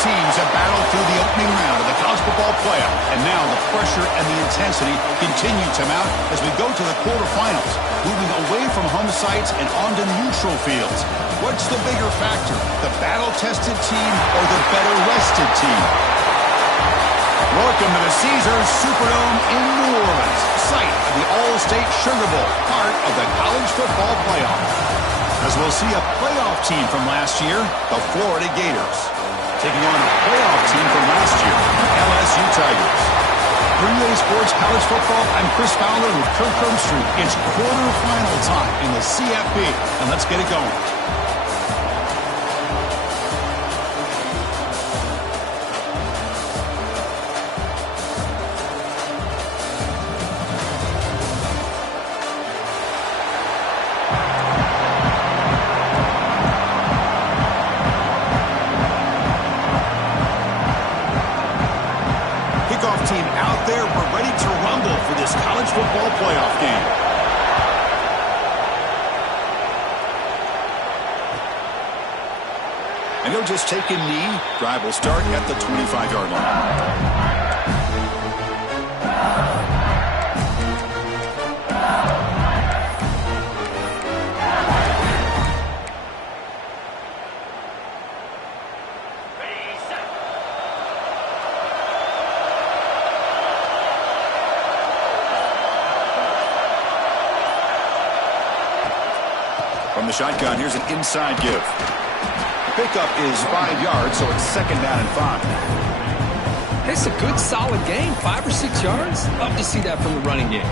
teams have battled through the opening round of the college football playoff, and now the pressure and the intensity continue to mount as we go to the quarterfinals, moving away from home sites and onto neutral fields. What's the bigger factor, the battle-tested team or the better-rested team? Welcome to the Caesars Superdome in New Orleans, site of the All-State Sugar Bowl, part of the college football playoff. As we'll see a playoff team from last year, the Florida Gators, taking on a playoff team from last year, the LSU Tigers. For EA Sports College Football, I'm Chris Fowler with Kirk Herbstreit. It's quarterfinal time in the CFB, and let's get it going. Team out there, we're ready to rumble for this college football playoff game. And he'll just take a knee. Drive will start at the 25-yard line. From the shotgun, here's an inside give. Pickup is 5 yards, so it's second down and 5. It's a good, solid game. 5 or 6 yards. Love to see that from the running game.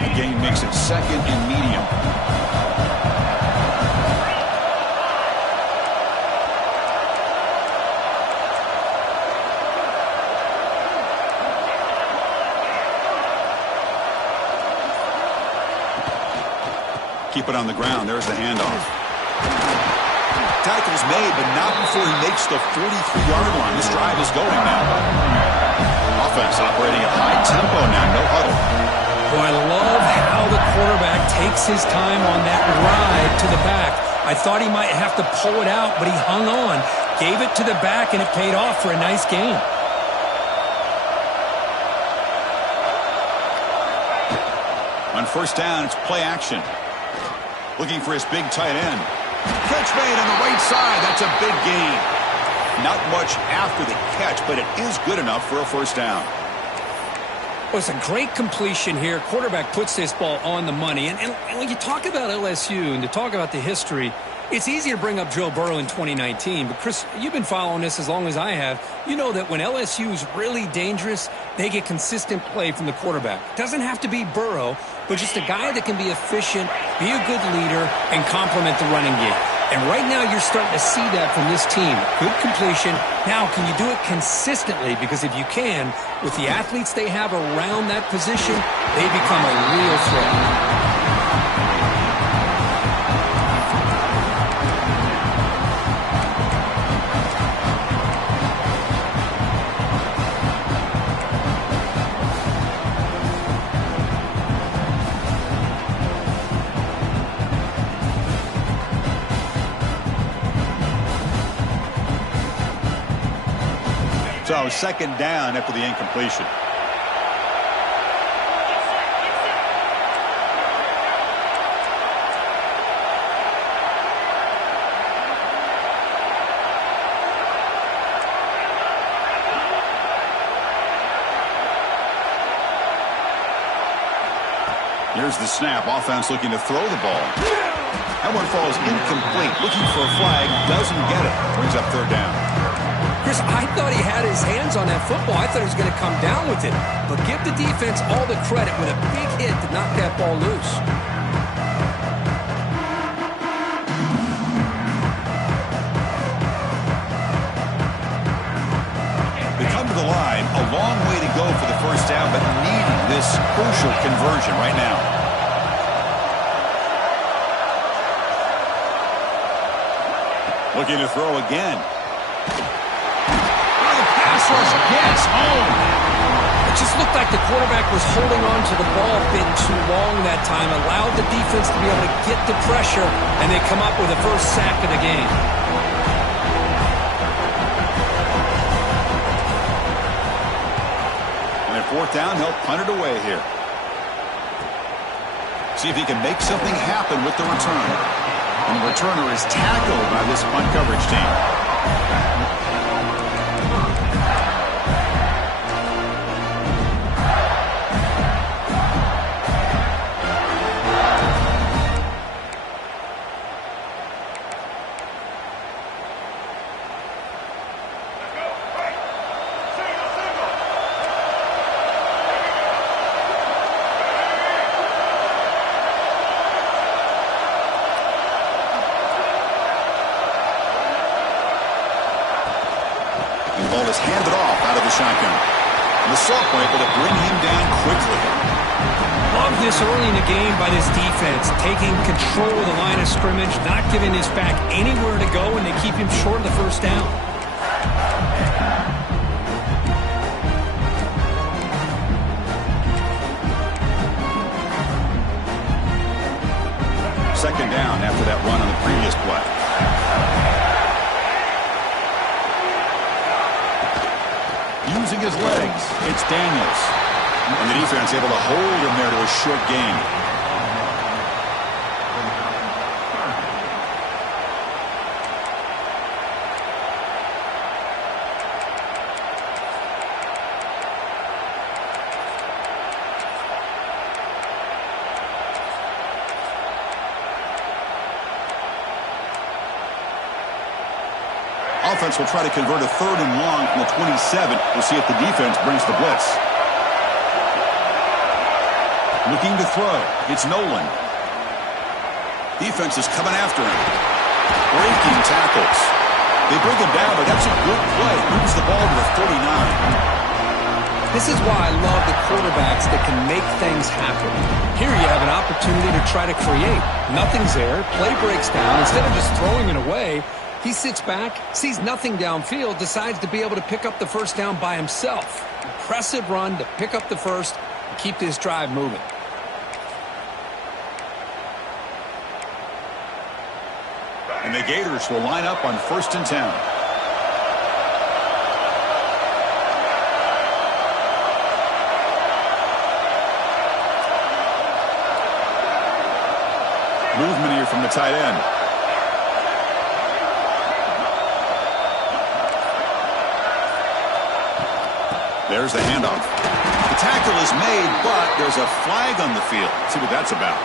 The game makes it second and medium. Keep it on the ground. There's the handoff. Tackle's made, but not before he makes the 43-yard line. This drive is going now. Offense operating at high tempo now. No huddle. Boy, I love how the quarterback takes his time on that ride to the back. I thought he might have to pull it out, but he hung on. Gave it to the back, and it paid off for a nice gain. On first down, it's play action. Looking for his big tight end. Catch made on the right side. That's a big gain. Not much after the catch, but it is good enough for a first down. Well, it's a great completion here. Quarterback puts this ball on the money. And when you talk about LSU and to talk about the history, it's easy to bring up Joe Burrow in 2019. But, Chris, you've been following this as long as I have. You know that when LSU is really dangerous, they get consistent play from the quarterback. It doesn't have to be Burrow, but just a guy that can be efficient, be a good leader, and complement the running game. And right now you're starting to see that from this team. Good completion. Now, can you do it consistently? Because if you can, with the athletes they have around that position, they become a real threat. So second down after the incompletion. Here's the snap. Offense looking to throw the ball. That one falls incomplete. Looking for a flag. Doesn't get it. Brings up third down. Chris, I thought he had his hands on that football. I thought he was going to come down with it. But give the defense all the credit with a big hit to knock that ball loose. They come to the line. A long way to go for the first down, but needing this crucial conversion right now. Looking to throw again. Pass rush gets home. like the quarterback was holding on to the ball a bit too long that time, allowed the defense to be able to get the pressure, and they come up with the first sack of the game. And at fourth down, he'll punt it away here. See if he can make something happen with the return. And the returner is tackled by this punt coverage team. The ball is handed off out of the shotgun. And the sophomore able to bring him down quickly. Love this early in the game by this defense, taking control of the line of scrimmage, not giving this back anywhere to go, and they keep him short of the first down. Second down after that run on the previous play. Using his legs, it's Daniels. And the defense able to hold him there to a short gain. Offense will try to convert a third and long from the 27. We'll see if the defense brings the blitz. Looking to throw. It's Nolan. Defense is coming after him. Breaking tackles. They bring him down, but that's a good play. Moves the ball to the 39. This is why I love the quarterbacks that can make things happen. Here you have an opportunity to try to create. Nothing's there. Play breaks down. Instead of just throwing it away, he sits back, sees nothing downfield, decides to be able to pick up the first down by himself. Impressive run to pick up the first and keep this drive moving. And the Gators will line up on 1st and 10. Movement here from the tight end. There's the handoff. The tackle is made, but there's a flag on the field. Let's see what that's about.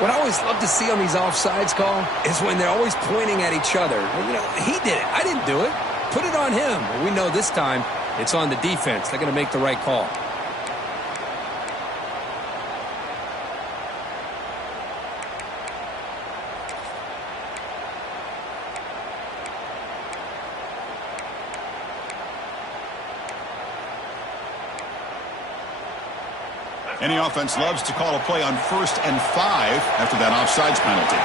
What I always love to see on these offsides call is when they're always pointing at each other. Well, you know, he did it. I didn't do it. Put it on him. Well, we know this time it's on the defense. They're going to make the right call. Any offense loves to call a play on 1st and 5 after that offsides penalty.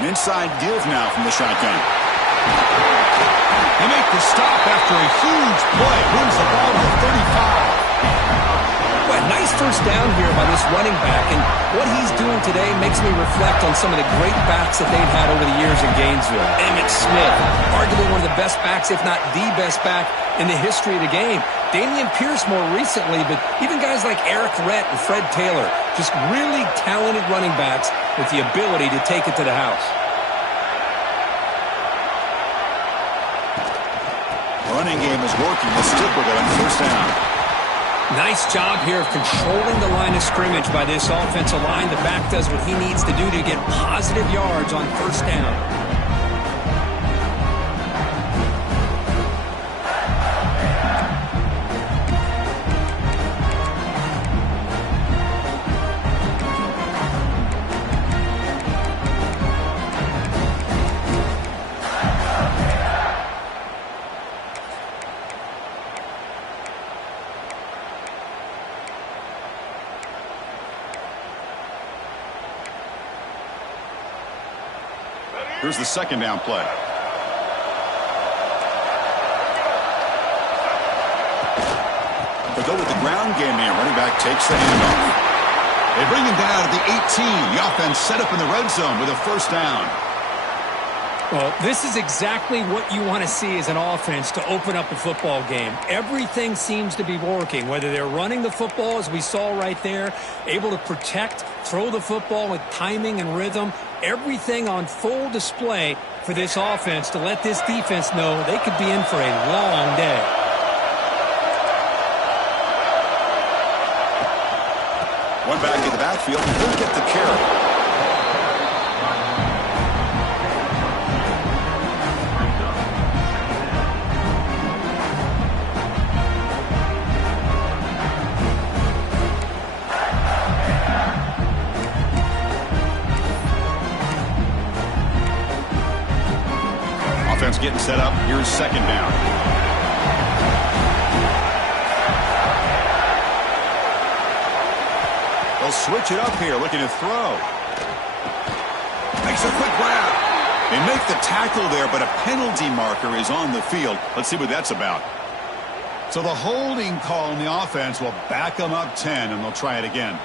An inside give now from the shotgun. They make the stop after a huge play. Brings the ball to the 35. Well, nice first down here by this running back, and what he's doing today makes me reflect on some of the great backs that they've had over the years in Gainesville. Emmitt Smith, arguably one of the best backs, if not the best back in the history of the game. Damian Pierce more recently, but even guys like Eric Rhett and Fred Taylor, just really talented running backs with the ability to take it to the house. Running game is working. Let's stick with it on 1st down. Nice job here of controlling the line of scrimmage by this offensive line. The back does what he needs to do to get positive yards on 1st down. Here's the 2nd down play. They'll go with the ground game here. Running back takes the handoff. They bring him down at the 18. The offense set up in the red zone with a first down. Well, this is exactly what you want to see as an offense to open up a football game. Everything seems to be working, whether they're running the football, as we saw right there, able to protect, throw the football with timing and rhythm. Everything on full display for this offense to let this defense know they could be in for a long day. One back in the backfield, and he'll get the carry. Offense getting set up. Here's second down. They'll switch it up here, looking to throw. Makes a quick grab. They make the tackle there, but a penalty marker is on the field. Let's see what that's about. So the holding call in the offense will back them up 10, and they'll try it again.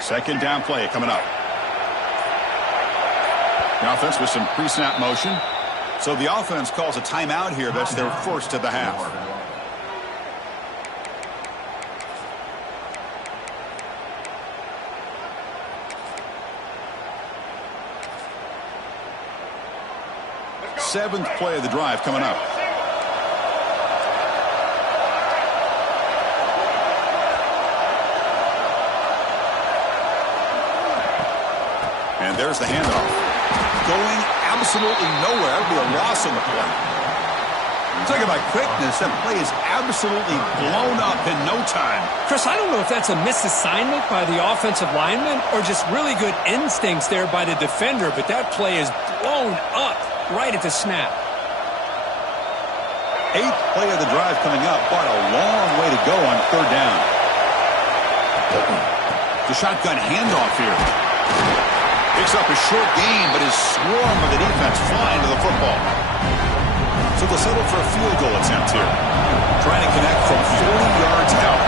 Second down play coming up. The offense with some pre-snap motion. So the offense calls a timeout here. That's their first of the half. Seventh play of the drive coming up. And there's the handoff. Going absolutely nowhere. It'll be a loss on the play. Talk about quickness. That play is absolutely blown up in no time. Chris, I don't know if that's a misassignment by the offensive lineman or just really good instincts there by the defender, but that play is blown up right at the snap. Eighth play of the drive coming up. Quite a long way to go on third down. The shotgun handoff here. Picks up a short gain, but his swarm of the defense flying to the football. So they'll settle for a field goal attempt here. Trying to connect from 40 yards out.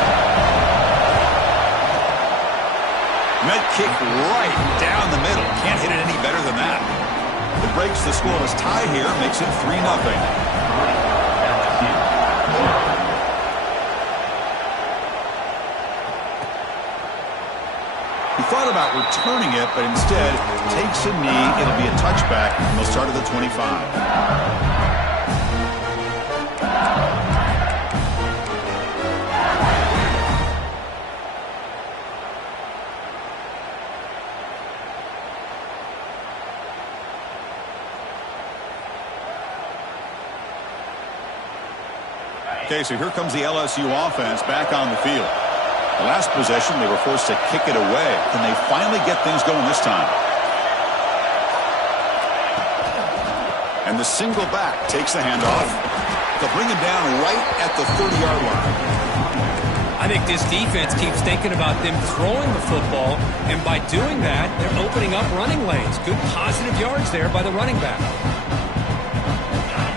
Met kick right down the middle. Can't hit it any better than that. It breaks the scoreless tie here, makes it 3-0. He thought about returning it, but instead takes a knee. It'll be a touchback, and they'll start at the 25. Okay, so here comes the LSU offense back on the field. The last possession, they were forced to kick it away. Can they finally get things going this time? And the single back takes the handoff. They'll bring him down right at the 30-yard line. I think this defense keeps thinking about them throwing the football, and by doing that, they're opening up running lanes. Good positive yards there by the running back.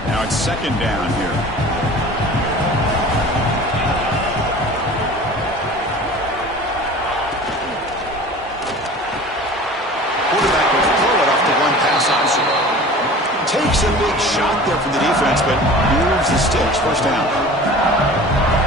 Now it's second down here. Option. Takes a big shot there from the defense, but moves the sticks. First down.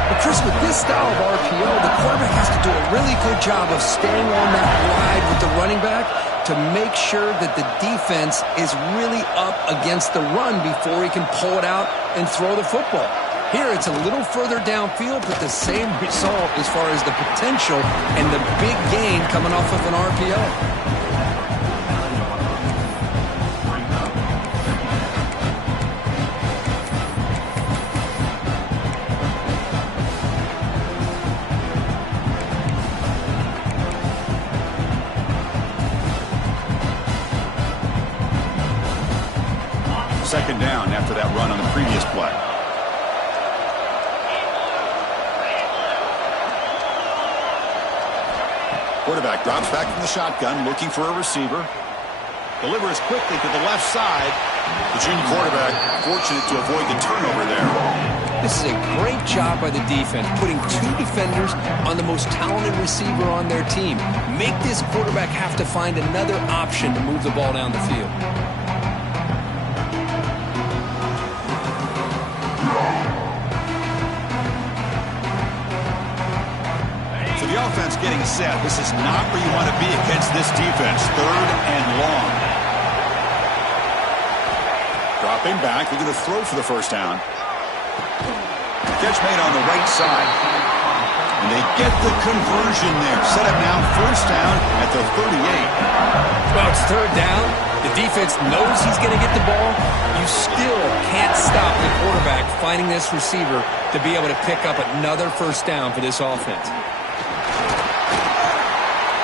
But Chris, with this style of RPO, the quarterback has to do a really good job of staying on that ride with the running back to make sure that the defense is really up against the run before he can pull it out and throw the football. Here, it's a little further downfield, but the same result as far as the potential and the big gain coming off of an RPO. Second down after that run on the previous play. Quarterback drops back from the shotgun, looking for a receiver. Delivers quickly to the left side. The junior quarterback fortunate to avoid the turnover there. This is a great job by the defense, putting two defenders on the most talented receiver on their team. Make this quarterback have to find another option to move the ball down the field. So the offense getting set. This is not where you want to be against this defense. 3rd and long. Dropping back, looking to throw for the first down. Catch made on the right side. And they get the conversion there. Set up now, first down at the 38. Well, it's 3rd down. The defense knows he's going to get the ball. You still can't stop the quarterback finding this receiver to be able to pick up another first down for this offense.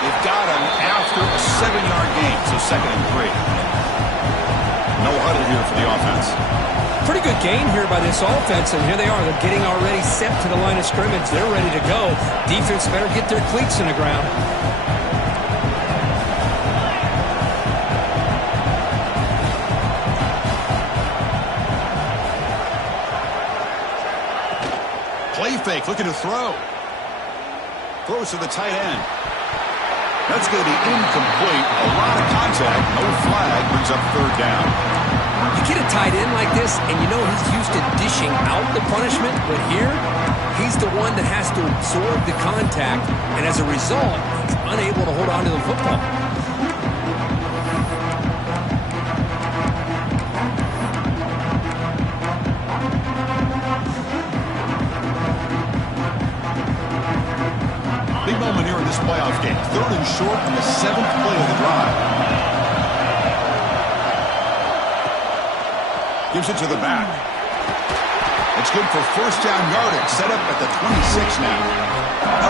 They've got him after a 7-yard gain, so 2nd and 3. No huddle here for the offense. Pretty good gain here by this offense, and here they are. They're getting already set to the line of scrimmage. They're ready to go. Defense better get their cleats in the ground. Play fake, looking to throw. Throws to the tight end. That's going to be incomplete. A lot of contact. No flag. Brings up 3rd down. You get a tight end like this, and you know he's used to dishing out the punishment, but here, he's the one that has to absorb the contact, and as a result, he's unable to hold on to the football. Big moment here in this playoff game. 3rd and short on the 7th play of the drive. Gives it to the back. It's good for first down yardage. Set up at the 26 now.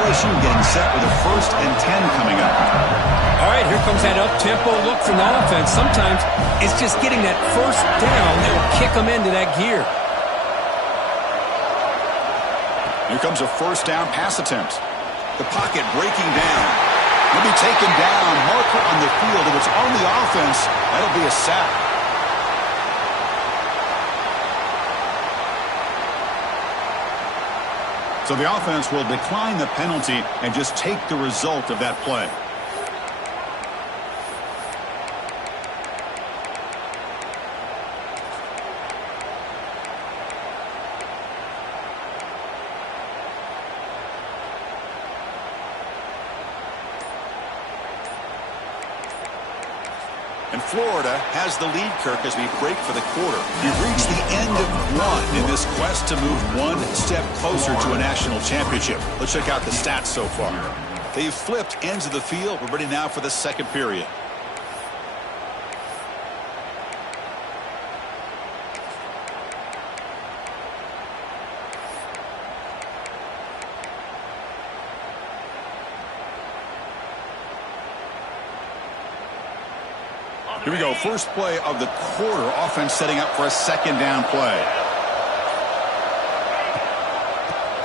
LSU getting set with a 1st and 10 coming up. All right, here comes that up-tempo look from the offense. Sometimes it's just getting that first down that will kick them into that gear. Here comes a first down pass attempt. The pocket breaking down. He'll be taken down. Marker on the field. If it's on the offense, that'll be a sack. So the offense will decline the penalty and just take the result of that play. And Florida has the lead, Kirk, as we break for the quarter. We've reached the end of 1 in this quest to move 1 step closer to a national championship. Let's check out the stats so far. They've flipped ends of the field. We're ready now for the 2nd period. Here we go. First play of the quarter. Offense setting up for a 2nd down play.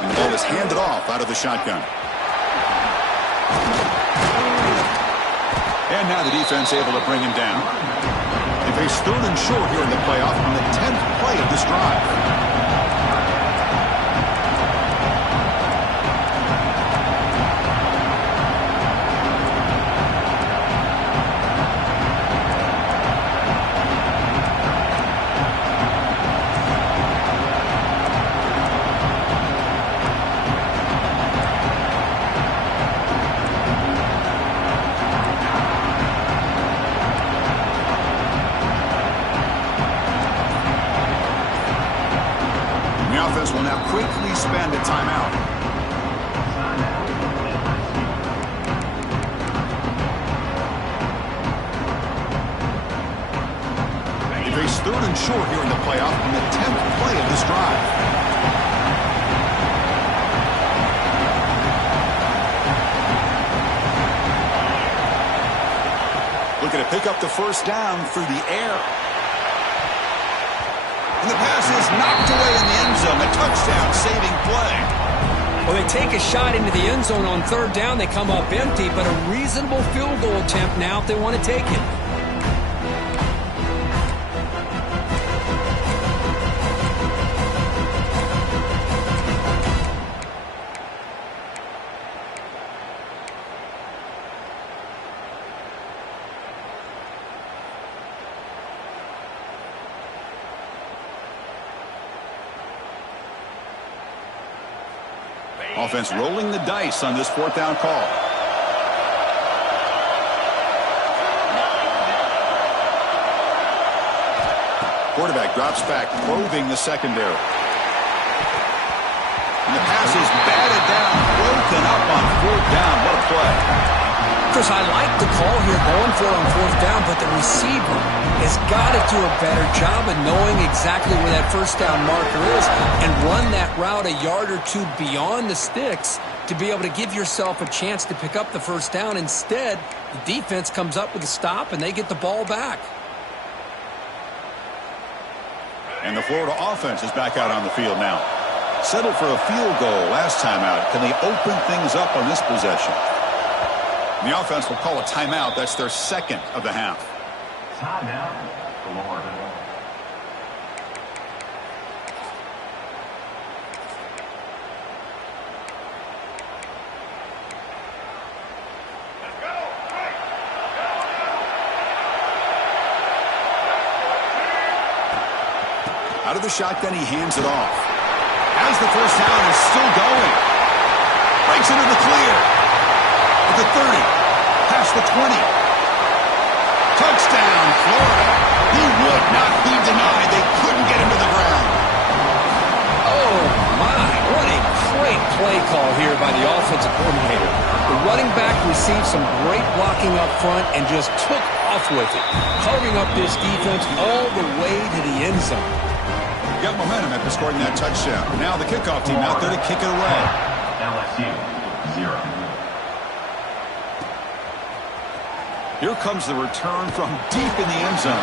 And the ball is handed off out of the shotgun. And now the defense able to bring him down. They face 3rd and short here in the playoff on the 10th play of this drive. Will now quickly spend a timeout. They face 3rd and short here in the playoff on the 10th play of this drive. Looking to pick up the first down through the air. And the pass is knocked away in the end zone. A touchdown saving play. Well, they They take a shot into the end zone on third down. They come up empty, but a reasonable field goal attempt now if they want to take it. Offense rolling the dice on this fourth down call. Quarterback drops back, probing the secondary. And the pass is batted down, broken up on fourth down. What a play. Chris, I like the call here going for it on fourth down, but the receiver has got to do a better job of knowing exactly where that first down marker is and run that route a yard or two beyond the sticks to be able to give yourself a chance to pick up the first down. Instead, the defense comes up with a stop and they get the ball back. And the Florida offense is back out on the field now. Settled for a field goal last time out. Can they open things up on this possession? The offense will call a timeout. That's their second of the half. Timeout, Florida. Out of the shotgun, he hands it off. As the first down is still going. Breaks into the clear. At the 30. Past the 20. Touchdown, Florida. He would not be denied. They couldn't get him to the ground. Oh, my. What a great play call here by the offensive coordinator. The running back received some great blocking up front and just took off with it, carving up this defense all the way to the end zone. Got momentum after scoring that touchdown. Now the kickoff team out there to kick it away. LSU, 0. Here comes the return from deep in the end zone.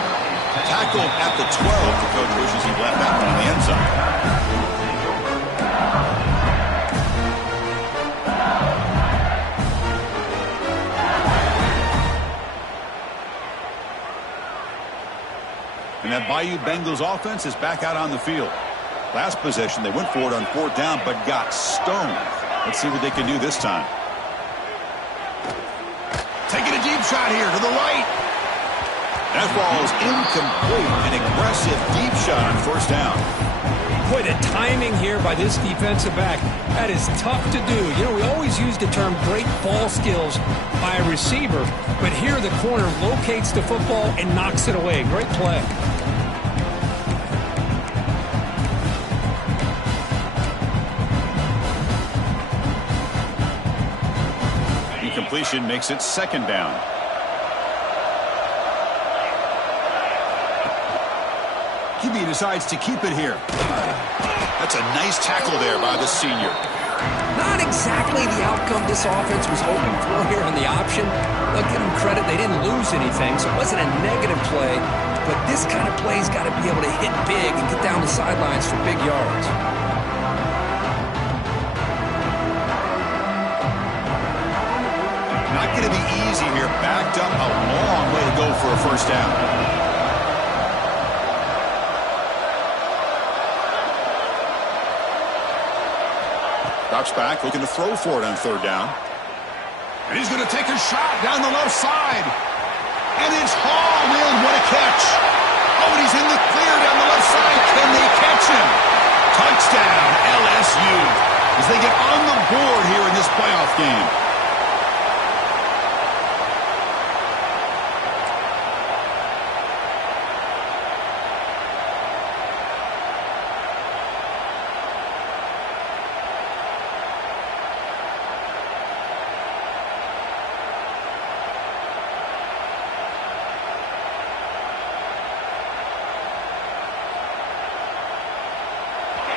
Tackled at the 12. The coach wishes he left that one in the end zone. And that Bayou Bengals offense is back out on the field. Last possession, they went for it on fourth down, but got stoned. Let's see what they can do this time. Taking a deep shot here to the right. That ball is incomplete. An aggressive deep shot on first down. Boy, the timing here by this defensive back, that is tough to do. You know, we always use the term great ball skills by a receiver, but here the corner locates the football and knocks it away. Great play. Incompletion makes it second down. QB decides to keep it here. That's a nice tackle there by the senior. Not exactly the outcome this offense was hoping for here on the option. They'll give them credit. They didn't lose anything, so it wasn't a negative play. But this kind of play's got to be able to hit big and get down the sidelines for big yards. Not going to be easy here. Backed up a long way to go for a first down. Drops back, looking to throw for it on third down. And he's going to take a shot down the left side. And it's hauled in. What a catch. Oh, and he's in the clear down the left side. Can they catch him? Touchdown, LSU. As they get on the board here in this playoff game.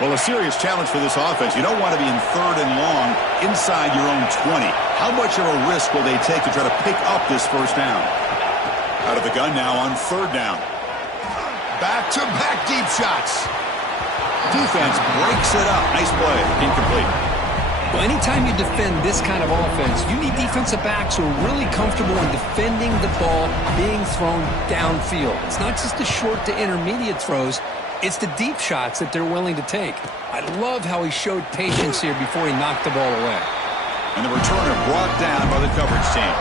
Well, a serious challenge for this offense. You don't want to be in third and long inside your own 20. How much of a risk will they take to try to pick up this first down? Out of the gun now on third down. Back-to-back deep shots. Defense breaks it up. Nice play. Incomplete. Well, anytime you defend this kind of offense, you need defensive backs who are really comfortable in defending the ball being thrown downfield. It's not just the short to intermediate throws. It's the deep shots that they're willing to take. I love how he showed patience here before he knocked the ball away. And the returner brought down by the coverage team.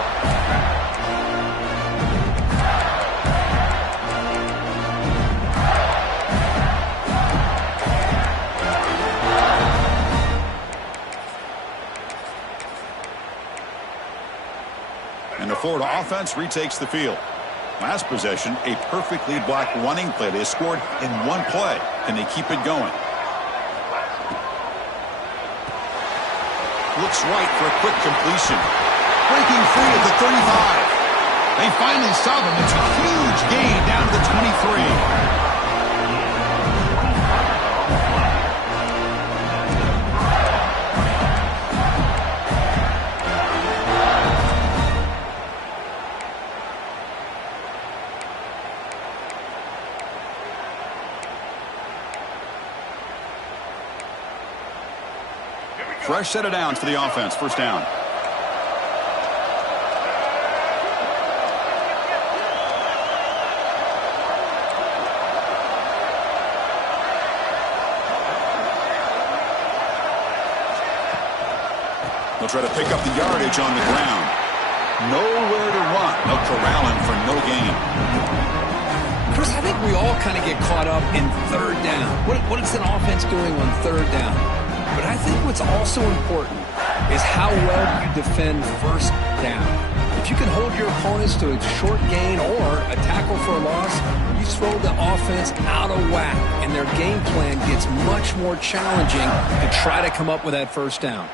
And the Florida offense retakes the field. Last possession, a perfectly blocked running play. They scored in one play. Can they keep it going? Looks right for a quick completion. Breaking free at the 35. They finally stop him. It's a huge gain down to the 23. Fresh set of downs for the offense. First down. They'll try to pick up the yardage on the ground. Nowhere to run. They'll corral him for no gain. Chris, I think we all kind of get caught up in third down. What is an offense doing on third down? But I think what's also important is how well you defend first down. If you can hold your opponents to a short gain or a tackle for a loss, you throw the offense out of whack, and their game plan gets much more challenging to try to come up with that first down.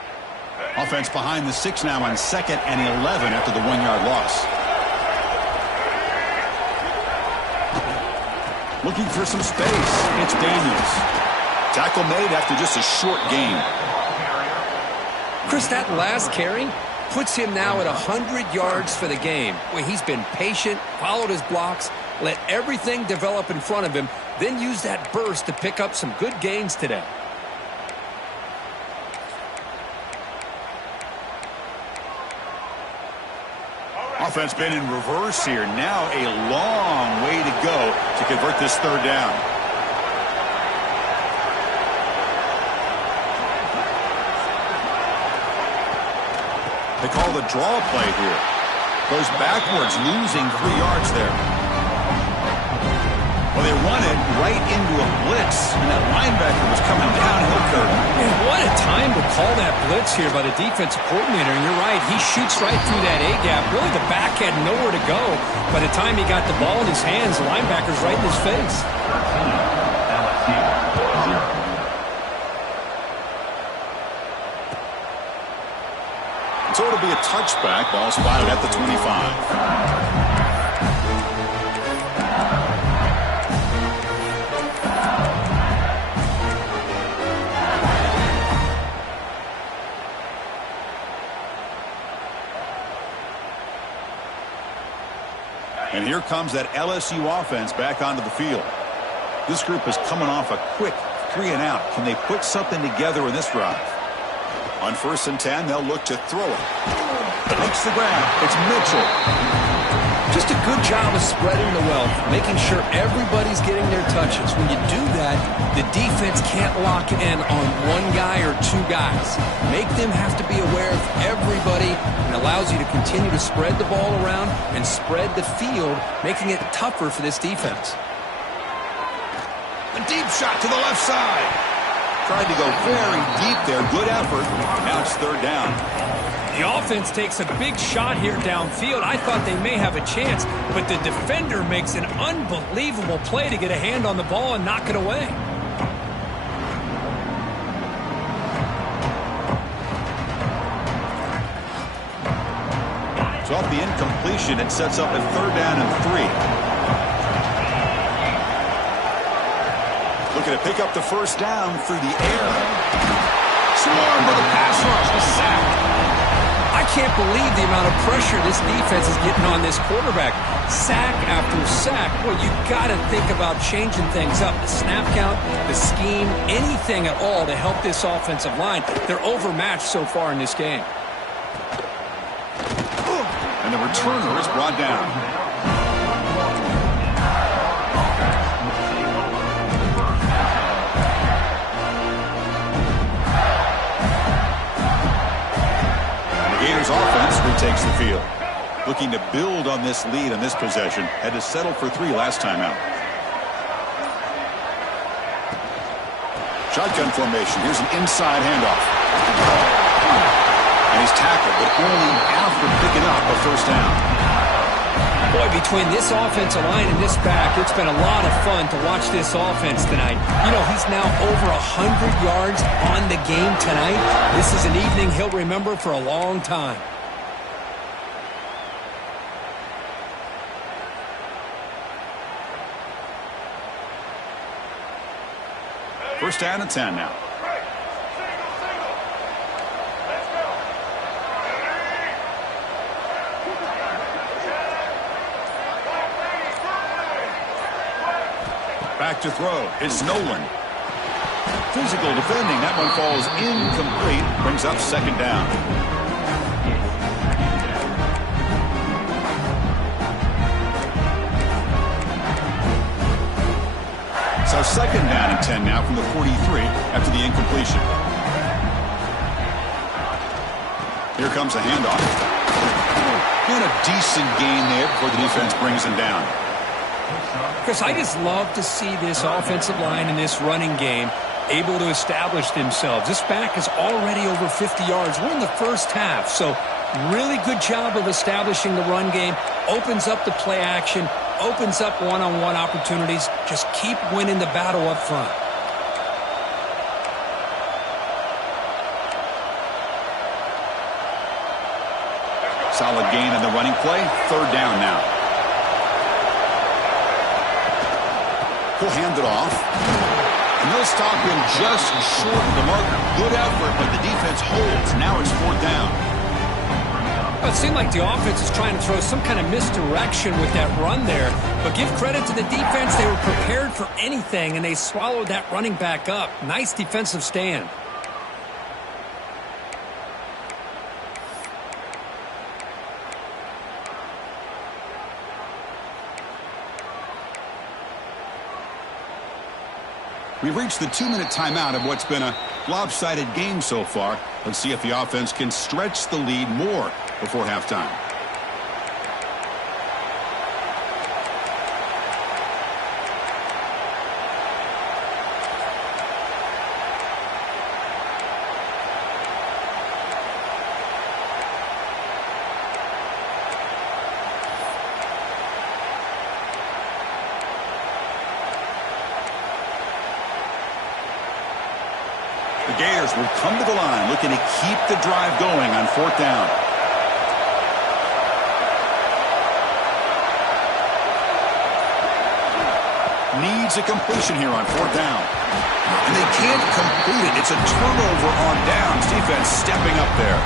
Offense behind the 6 now on 2nd and 11 after the 1-yard loss. Looking for some space. It's Daniels. Tackle made after just a short gain. Chris, that last carry puts him now at 100 yards for the game, where he's been patient, followed his blocks, let everything develop in front of him, then use that burst to pick up some good gains today. Offense been in reverse here. Now a long way to go to convert this third down. They call the draw play here. Goes backwards, losing 3 yards there. Well, they run it right into a blitz, and that linebacker was coming downhill curve. Man, what a time to call that blitz here by the defensive coordinator. And you're right, he shoots right through that A-gap. Really, the back had nowhere to go. By the time he got the ball in his hands, the linebacker's right in his face. So it'll be a touchback. Ball spotted at the 25. And here comes that LSU offense back onto the field. This group is coming off a quick 3-and-out. Can they put something together in this drive? On 1st and 10, they'll look to throw it. Makes the grab. It's Mitchell. Just a good job of spreading the wealth, making sure everybody's getting their touches. When you do that, the defense can't lock in on one guy or two guys. Make them have to be aware of everybody, and allows you to continue to spread the ball around and spread the field, making it tougher for this defense. A deep shot to the left side. Tried to go very deep there. Good effort. Now it's third down. The offense takes a big shot here downfield. I thought they may have a chance, but the defender makes an unbelievable play to get a hand on the ball and knock it away. So off the incompletion, it sets up a third down and 3. Looking to pick up the first down through the air. Swarm for the pass rush. The sack. I can't believe the amount of pressure this defense is getting on this quarterback. Sack after sack. Well, you got to think about changing things up. The snap count, the scheme, anything at all to help this offensive line. They're overmatched so far in this game. And the returner is brought down. Gators offense retakes the field. Looking to build on this lead on this possession. Had to settle for 3 last time out. Shotgun formation. Here's an inside handoff. And he's tackled, but only after picking up a first down. Boy, between this offensive line and this back, it's been a lot of fun to watch this offense tonight. You know, he's now over 100 yards on the game tonight. This is an evening he'll remember for a long time. First down and 10 now. Back to throw. It's Nolan. Physical defending. That one falls incomplete. Brings up second down. So second down and 10 now from the 43 after the incompletion. Here comes a handoff. And a decent gain there before the defense brings him down. Chris, I just love to see this offensive line in this running game able to establish themselves. This back is already over 50 yards. We're in the first half, so really good job of establishing the run game. Opens up the play action, opens up one-on-one opportunities. Just keep winning the battle up front. Solid gain in the running play. Third down now. He'll hand it off. And they'll stop him just short of the marker. Good effort, but the defense holds. Now it's fourth down. Well, it seemed like the offense is trying to throw some kind of misdirection with that run there. But give credit to the defense. They were prepared for anything, and they swallowed that running back up. Nice defensive stand. We've reached the 2-minute timeout of what's been a lopsided game so far. Let's see if the offense can stretch the lead more before halftime. The Gators will come to the line looking to keep the drive going on fourth down. Needs a completion here on fourth down. And they can't complete it. It's a turnover on downs. Defense stepping up there.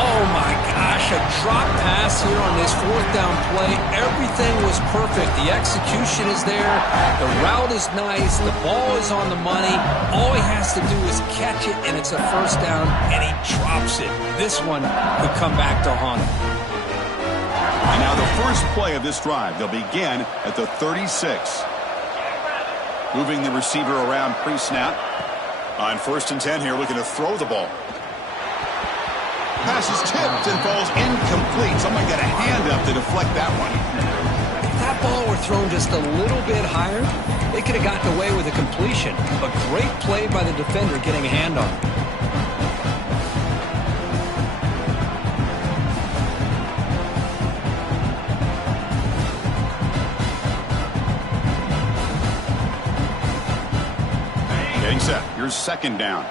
Oh, my gosh, a drop pass here on this fourth down play. Everything was perfect. The execution is there. The route is nice. The ball is on the money. All he has to do is catch it, and it's a first down, and he drops it. This one could come back to haunt him. And now the first play of this drive. They'll begin at the 36. Moving the receiver around pre-snap. On first and 10 here, looking to throw the ball. Pass is tipped and falls incomplete. Someone got a hand up to deflect that one. If that ball were thrown just a little bit higher, they could have gotten away with a completion. But great play by the defender getting a hand on it. Getting set. Here's second down.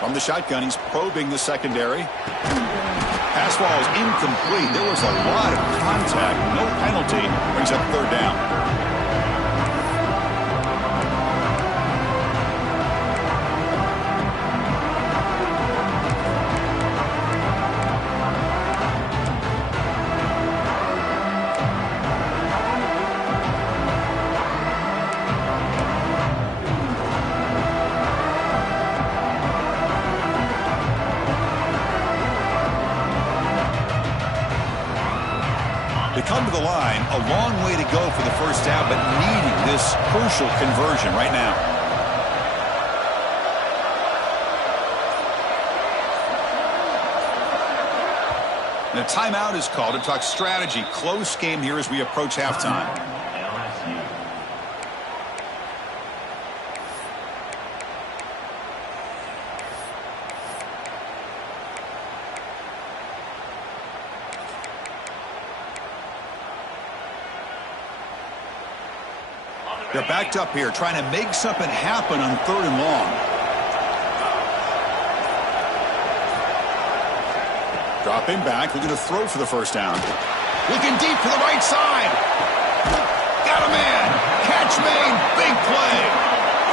From the shotgun, he's probing the secondary. Pass ball is incomplete. There was a lot of contact. No penalty. Brings up third down. the line. A long way to go for the first down, but needing this crucial conversion right now. The timeout is called to talk strategy. Close game here as we approach halftime. LSU. They're backed up here, trying to make something happen on 3rd and long. Dropping back, looking to throw for the first down. Looking deep to the right side. Got a man. Catch made. Big play.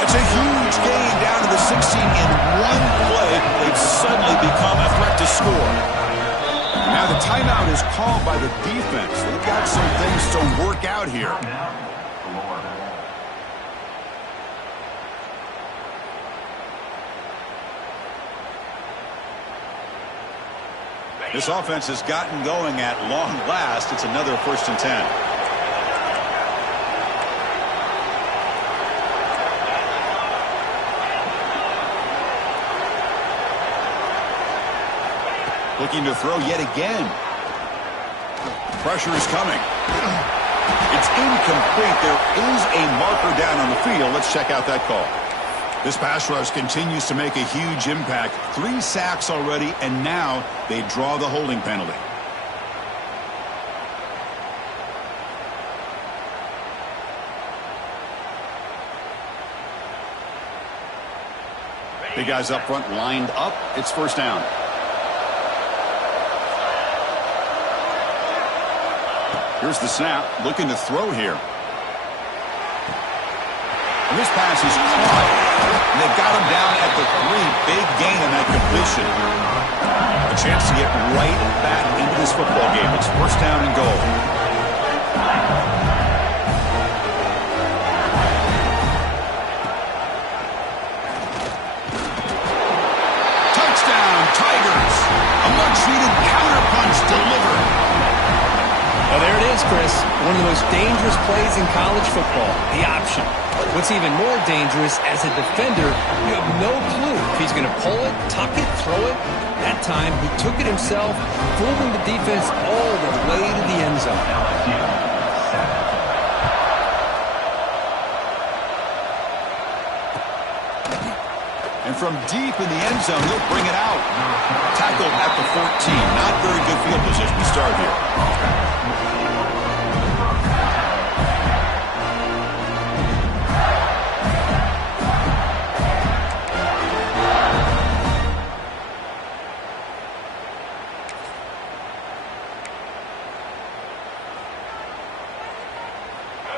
It's a huge gain down to the 16 in one play. They've suddenly become a threat to score. Now the timeout is called by the defense. They've got some things to work out here. This offense has gotten going at long last. It's another 1st and 10. Looking to throw yet again. Pressure is coming. It's incomplete. There is a marker down on the field. Let's check out that call. This pass rush continues to make a huge impact. 3 sacks already, and now they draw the holding penalty. Big guys up front lined up. It's first down. Here's the snap. Looking to throw here. And this pass is caught. And they've got him down at the 3. Big gain on that completion. A chance to get right back into this football game. It's first down and goal. Touchdown, Tigers. A much-needed counterpunch delivered. Well, there it is, Chris. One of the most dangerous plays in college football, the option. What's even more dangerous, as a defender, you have no clue if he's going to pull it, tuck it, throw it. That time, he took it himself, fooling the defense all the way to the end zone. LSU. 7. And from deep in the end zone, he'll bring it out. Tackled at the 14. Not very good field position to start here.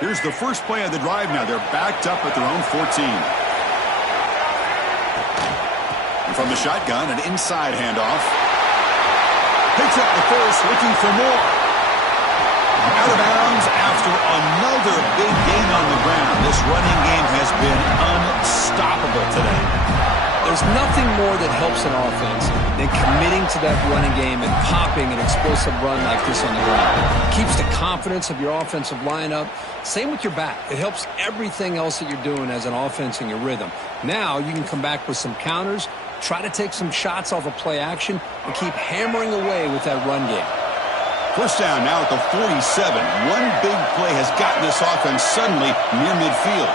Here's the first play of the drive now. They're backed up at their own 14. And from the shotgun, an inside handoff. Picks up the first, looking for more. Out of bounds after another big gain on the ground. This running game has been unstoppable today. There's nothing more that helps an offense than committing to that running game and popping an explosive run like this on the ground. Keeps the confidence of your offensive lineup. Same with your back. It helps everything else that you're doing as an offense in your rhythm. Now you can come back with some counters, try to take some shots off of play action, and keep hammering away with that run game. First down now at the 47. One big play has gotten this offense suddenly near midfield.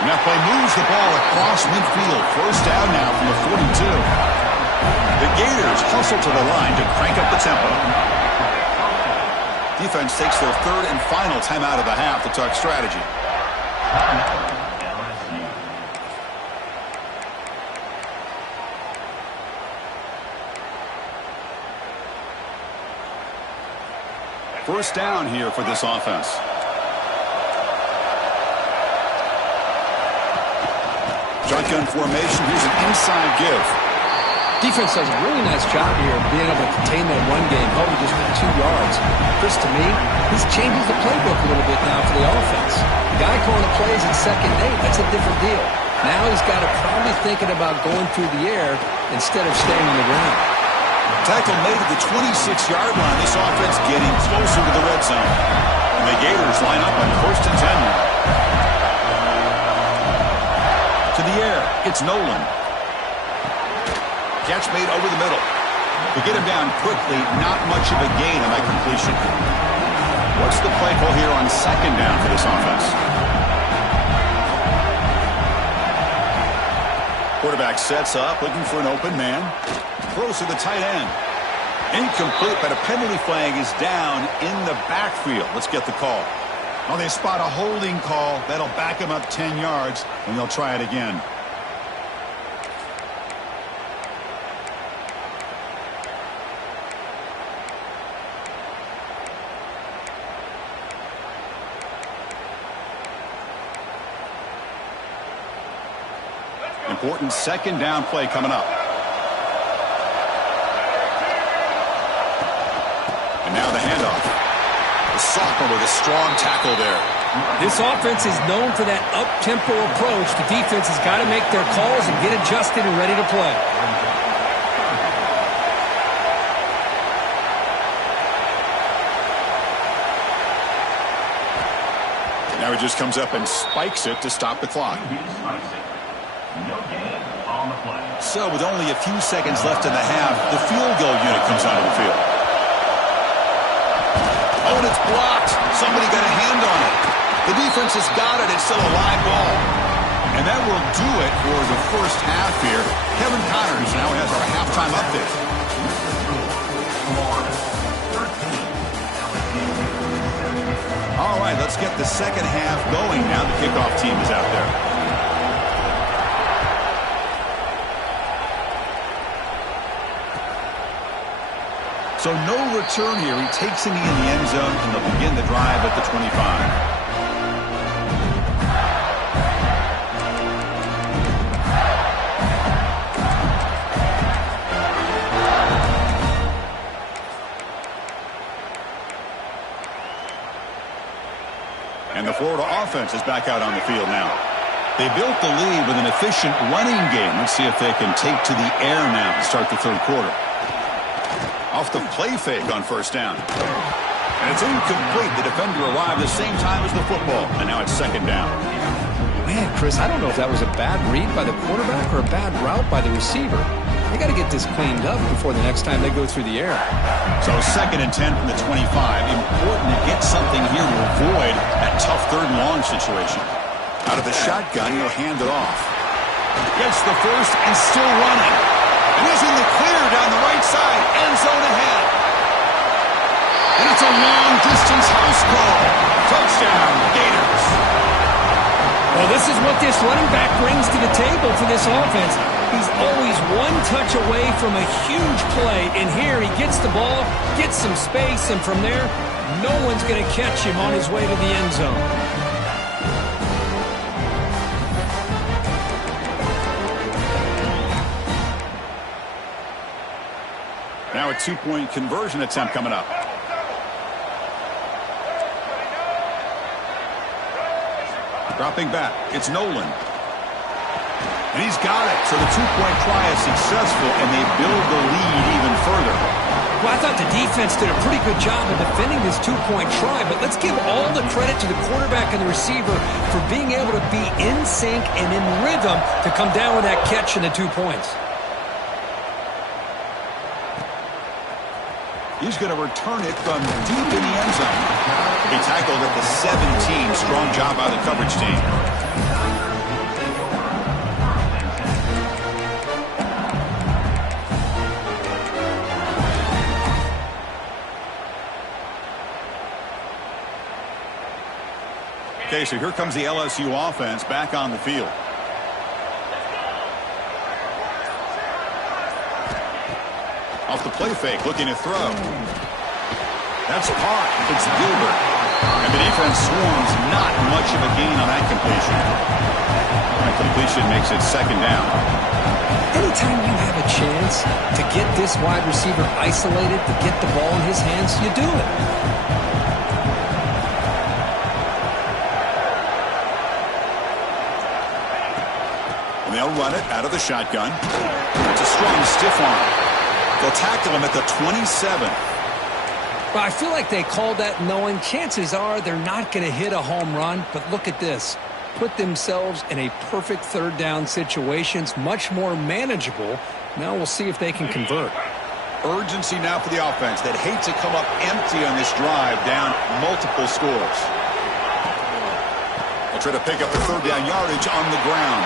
And that play moves the ball across midfield. First down now from the 42. The Gators hustle to the line to crank up the tempo. Defense takes their 3rd and final timeout of the half to talk strategy. First down here for this offense. Shotgun formation. Here's an inside give. Defense does a really nice job here of being able to contain that run game, held just for 2 yards. Chris, to me, this changes the playbook a little bit now for the offense. Guy calling the plays at 2nd and 8, that's a different deal. Now he's got to probably thinking about going through the air instead of staying on the ground. Tackle made at the 26-yard line. This offense getting closer to the red zone. And the Gators line up on 1st and 10 now. To the air, it's Nolan. Catch made over the middle. To get him down quickly, not much of a gain on that completion. What's the play call here on 2nd down for this offense? Quarterback sets up, looking for an open man. Throws to the tight end. Incomplete, but a penalty flag is down in the backfield. Let's get the call. Well, they spot a holding call. That'll back him up 10 yards, and they'll try it again. Important 2nd down play coming up. And now the handoff. The sophomore with a strong tackle there. This offense is known for that up-tempo approach. The defense has got to make their calls and get adjusted and ready to play. Now he just comes up and spikes it to stop the clock. No gain on the play. So with only a few seconds left in the half, the field goal unit comes onto the field. Oh, and it's blocked. Somebody got a hand on it. The defense has got it. It's still a live ball. And that will do it for the first half here. Kevin Connors now has our halftime update. All right, let's get the second half going now. The kickoff team is out there. So no return here. He takes it in the end zone, and they'll begin the drive at the 25. And the Florida offense is back out on the field now. They built the lead with an efficient running game. Let's see if they can take to the air now to start the third quarter. Off the play fake on 1st down. And it's incomplete. The defender arrived the same time as the football. And now it's 2nd down. Man, Chris, I don't know if that was a bad read by the quarterback or a bad route by the receiver. They got to get this cleaned up before the next time they go through the air. So 2nd and 10 from the 25. Important to get something here to avoid that tough 3rd and long situation. Out of the shotgun, he'll hand it off. Gets the first and still running. And he's in the clear down the right side. End zone ahead. And it's a long-distance house call. Touchdown, Gators. Well, this is what this running back brings to the table for this offense. He's always one touch away from a huge play. And here he gets the ball, gets some space, and from there, no one's going to catch him on his way to the end zone. Now a 2-point conversion attempt coming up. Dropping back, it's Nolan. And he's got it. So the 2-point try is successful, and they build the lead even further. Well, I thought the defense did a pretty good job of defending this 2-point try, but let's give all the credit to the quarterback and the receiver for being able to be in sync and in rhythm to come down with that catch and the 2 points. He's going to return it from deep in the end zone. He tackled at the 17. Strong job by the coverage team. Okay, so here comes the LSU offense back on the field. Off the play fake, looking to throw. That's caught. It's Gilbert. And the defense swarms, not much of a gain on that completion. That completion makes it 2nd down. Anytime you have a chance to get this wide receiver isolated, to get the ball in his hands, you do it. they'll run it out of the shotgun. It's a strong stiff arm. They'll tackle him at the 27. Well, I feel like they called that knowing chances are they're not going to hit a home run. But look at this. Put themselves in a perfect third down situations, much more manageable. Now we'll see if they can convert. Urgency now for the offense that hate to come up empty on this drive, down multiple scores. They'll try to pick up the third down yardage on the ground.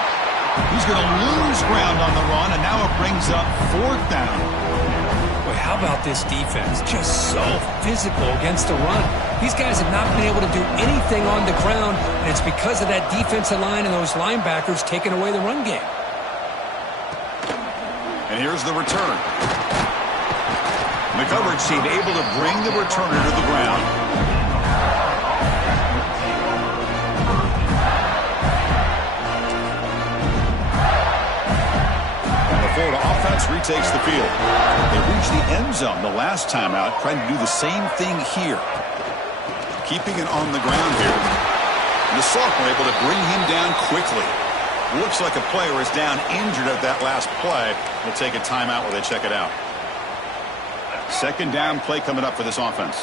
He's going to lose ground on the run, and now it brings up fourth down. Boy, how about this defense? Just so physical against the run. These guys have not been able to do anything on the ground, and it's because of that defensive line and those linebackers taking away the run game. And here's the return. The coverage team able to bring the returner to the ground. And the Florida offense retakes the field. They reached the end zone the last time out, trying to do the same thing here. Keeping it on the ground here. And the sophomore able to bring him down quickly. Looks like a player is down injured at that last play. We'll take a timeout while they check it out. Second down play coming up for this offense.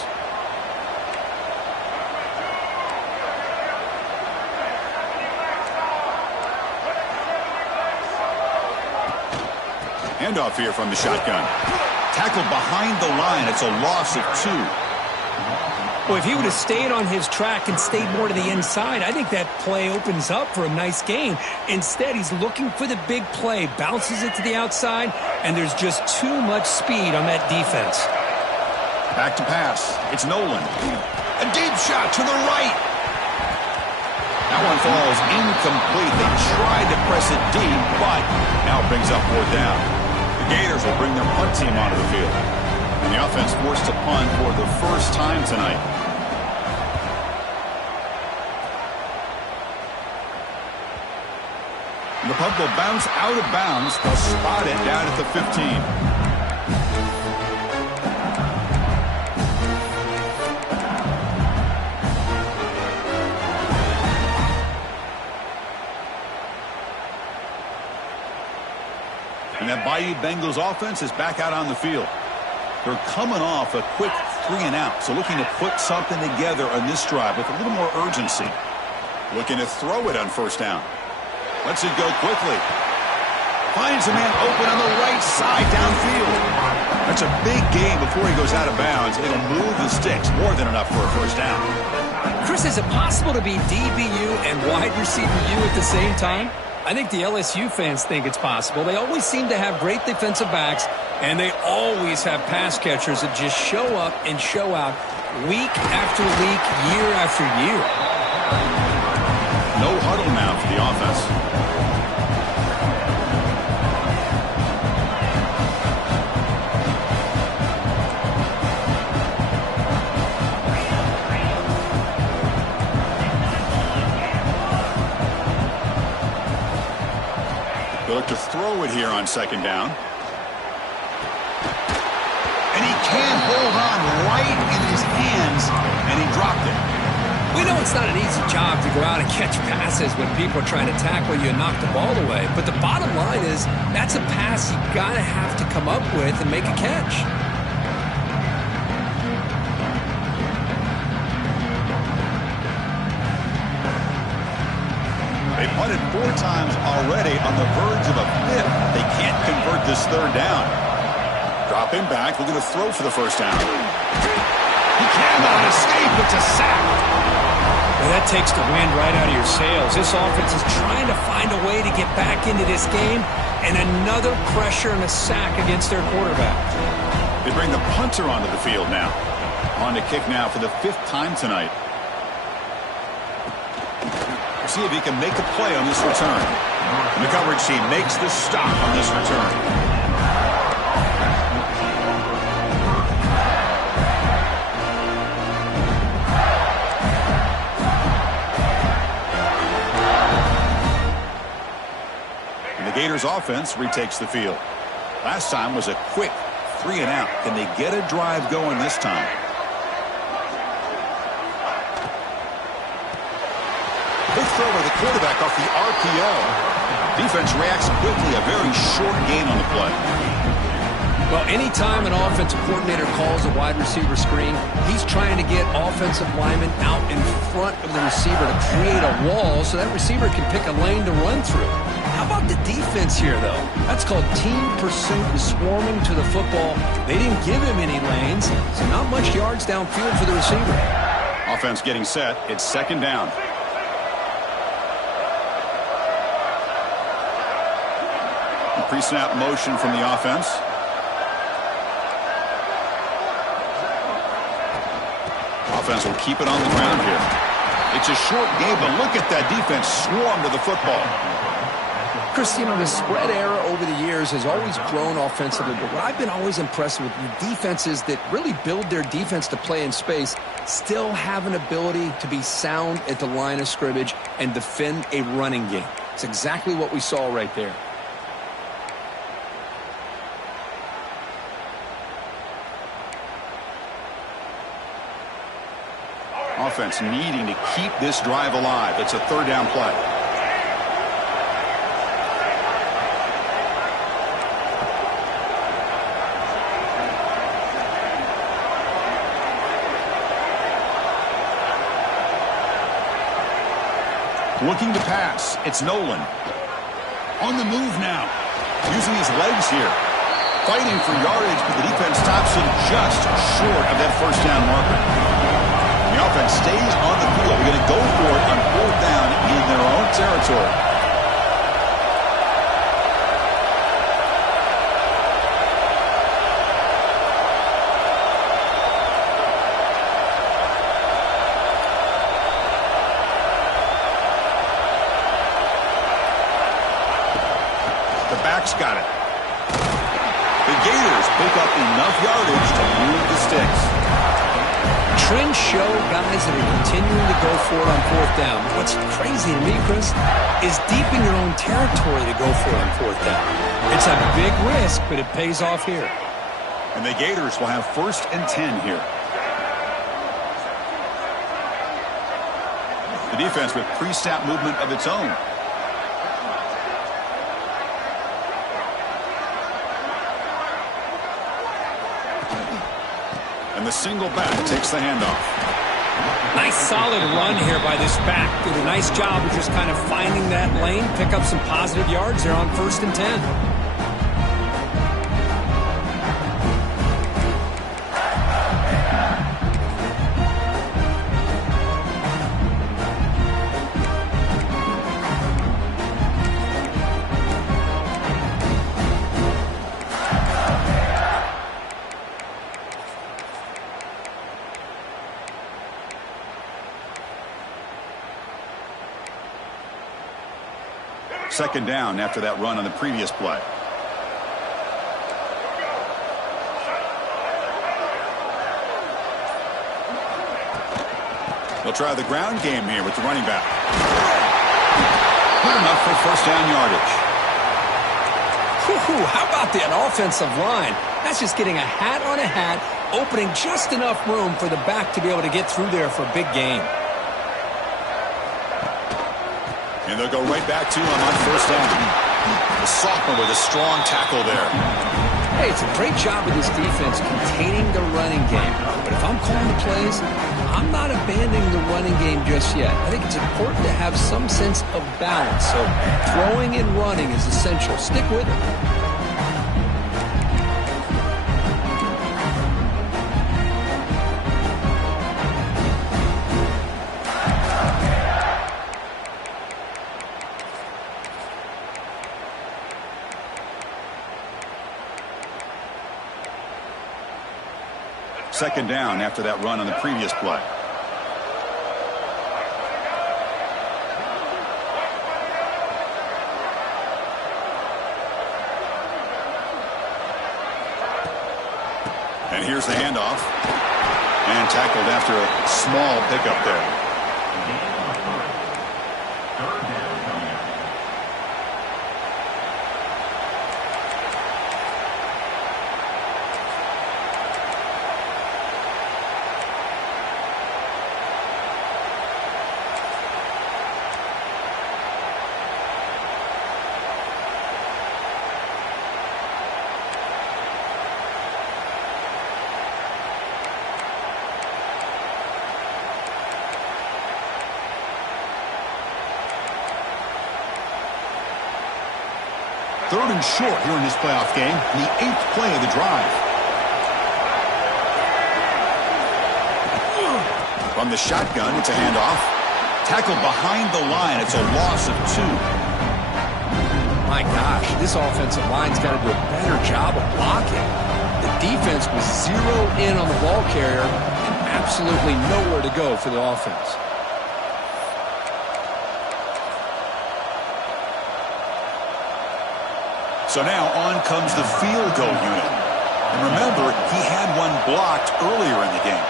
Handoff here from the shotgun. Tackled behind the line. It's a loss of 2. Well, if he would have stayed on his track and stayed more to the inside, I think that play opens up for a nice gain. Instead, he's looking for the big play, bounces it to the outside, and there's just too much speed on that defense. Back to pass. It's Nolan. A deep shot to the right. That one falls incomplete. They tried to press it deep, but now it brings up fourth down. The Gators will bring their punt team onto the field. And the offense forced to punt for the first time tonight. And the punt will bounce out of bounds. They'll spot it down at the 15. And that Bayou Bengals offense is back out on the field. They're coming off a quick 3-and-out, so looking to put something together on this drive with a little more urgency. Looking to throw it on first down. Lets it go quickly. Finds a man open on the right side downfield. That's a big gain before he goes out of bounds. It'll move the sticks, more than enough for a first down. Chris, is it possible to be DBU and wide receiver U at the same time? I think the LSU fans think it's possible. They always seem to have great defensive backs, and they always have pass catchers that just show up and show out week after week, year after year. No huddle now for the offense. They look to throw it here on second down. And he can't hold on right in his hands, and he dropped it. We know it's not an easy job to go out and catch passes when people are trying to tackle you and knock the ball away. But the bottom line is that's a pass you got to have to come up with and make a catch. They punted 4 times already, on the verge of a 5th. They can't convert this third down. Drop him back, looking to throw for the first down. He cannot escape. It's a sack. Well, that takes the wind right out of your sails. This offense is trying to find a way to get back into this game, and another pressure and a sack against their quarterback. They bring the punter onto the field now. On to kick now for the 5th time tonight. See if he can make a play on this return. And the coverage team makes the stop on this return. And the Gators offense retakes the field. Last time was a quick 3-and-out. Can they get a drive going this time? Good throw by the quarterback off the RPO. Defense reacts quickly, a very short gain on the play. Well, anytime an offensive coordinator calls a wide receiver screen, he's trying to get offensive linemen out in front of the receiver to create a wall so that receiver can pick a lane to run through. How about the defense here, though? That's called team pursuit and swarming to the football. They didn't give him any lanes, so not much yards downfield for the receiver. Offense getting set. It's second down. Pre-snap motion from the offense. Offense will keep it on the ground here. It's a short game, but look at that defense swarm to the football. Chris, you know, the spread era over the years has always grown offensively, but what I've been always impressed with the defenses that really build their defense to play in space still have an ability to be sound at the line of scrimmage and defend a running game. It's exactly what we saw right there. Offense needing to keep this drive alive. It's a third down play. Looking to pass. It's Nolan. On the move now. Using his legs here. Fighting for yardage, but the defense stops him just short of that first down marker. The offense stays on the field. They're going to go for it on fourth down in their own territory. The back's got it. The Gators pick up enough yardage to move the sticks. Trends show guys that are continuing to go for it on fourth down. What's crazy to me, Chris, is deep in your own territory to go for it on fourth down. It's a big risk, but it pays off here. And the Gators will have 1st and 10 here. The defense with pre-snap movement of its own. And the single back takes the handoff. Nice solid run here by this back. Did a nice job of just kind of finding that lane, pick up some positive yards there on 1st and 10. Second down after that run on the previous play. They'll try the ground game here with the running back. Good enough for first down yardage. How about that offensive line? That's just getting a hat on a hat, opening just enough room for the back to be able to get through there for a big gain. And they'll go right back to him on first down. The sophomore with a strong tackle there. Hey, it's a great job of this defense containing the running game. But if I'm calling the plays, I'm not abandoning the running game just yet. I think it's important to have some sense of balance. So throwing and running is essential. Stick with it. Second down after that run on the previous play. And here's the handoff. And tackled after a small pickup there. 3rd and short here in this playoff game, the 8th play of the drive. From the shotgun, it's a handoff. Tackled behind the line. It's a loss of 2. My gosh, this offensive line's got to do a better job of blocking. The defense was zeroed in on the ball carrier and absolutely nowhere to go for the offense. So now on comes the field goal unit. And remember, he had one blocked earlier in the game.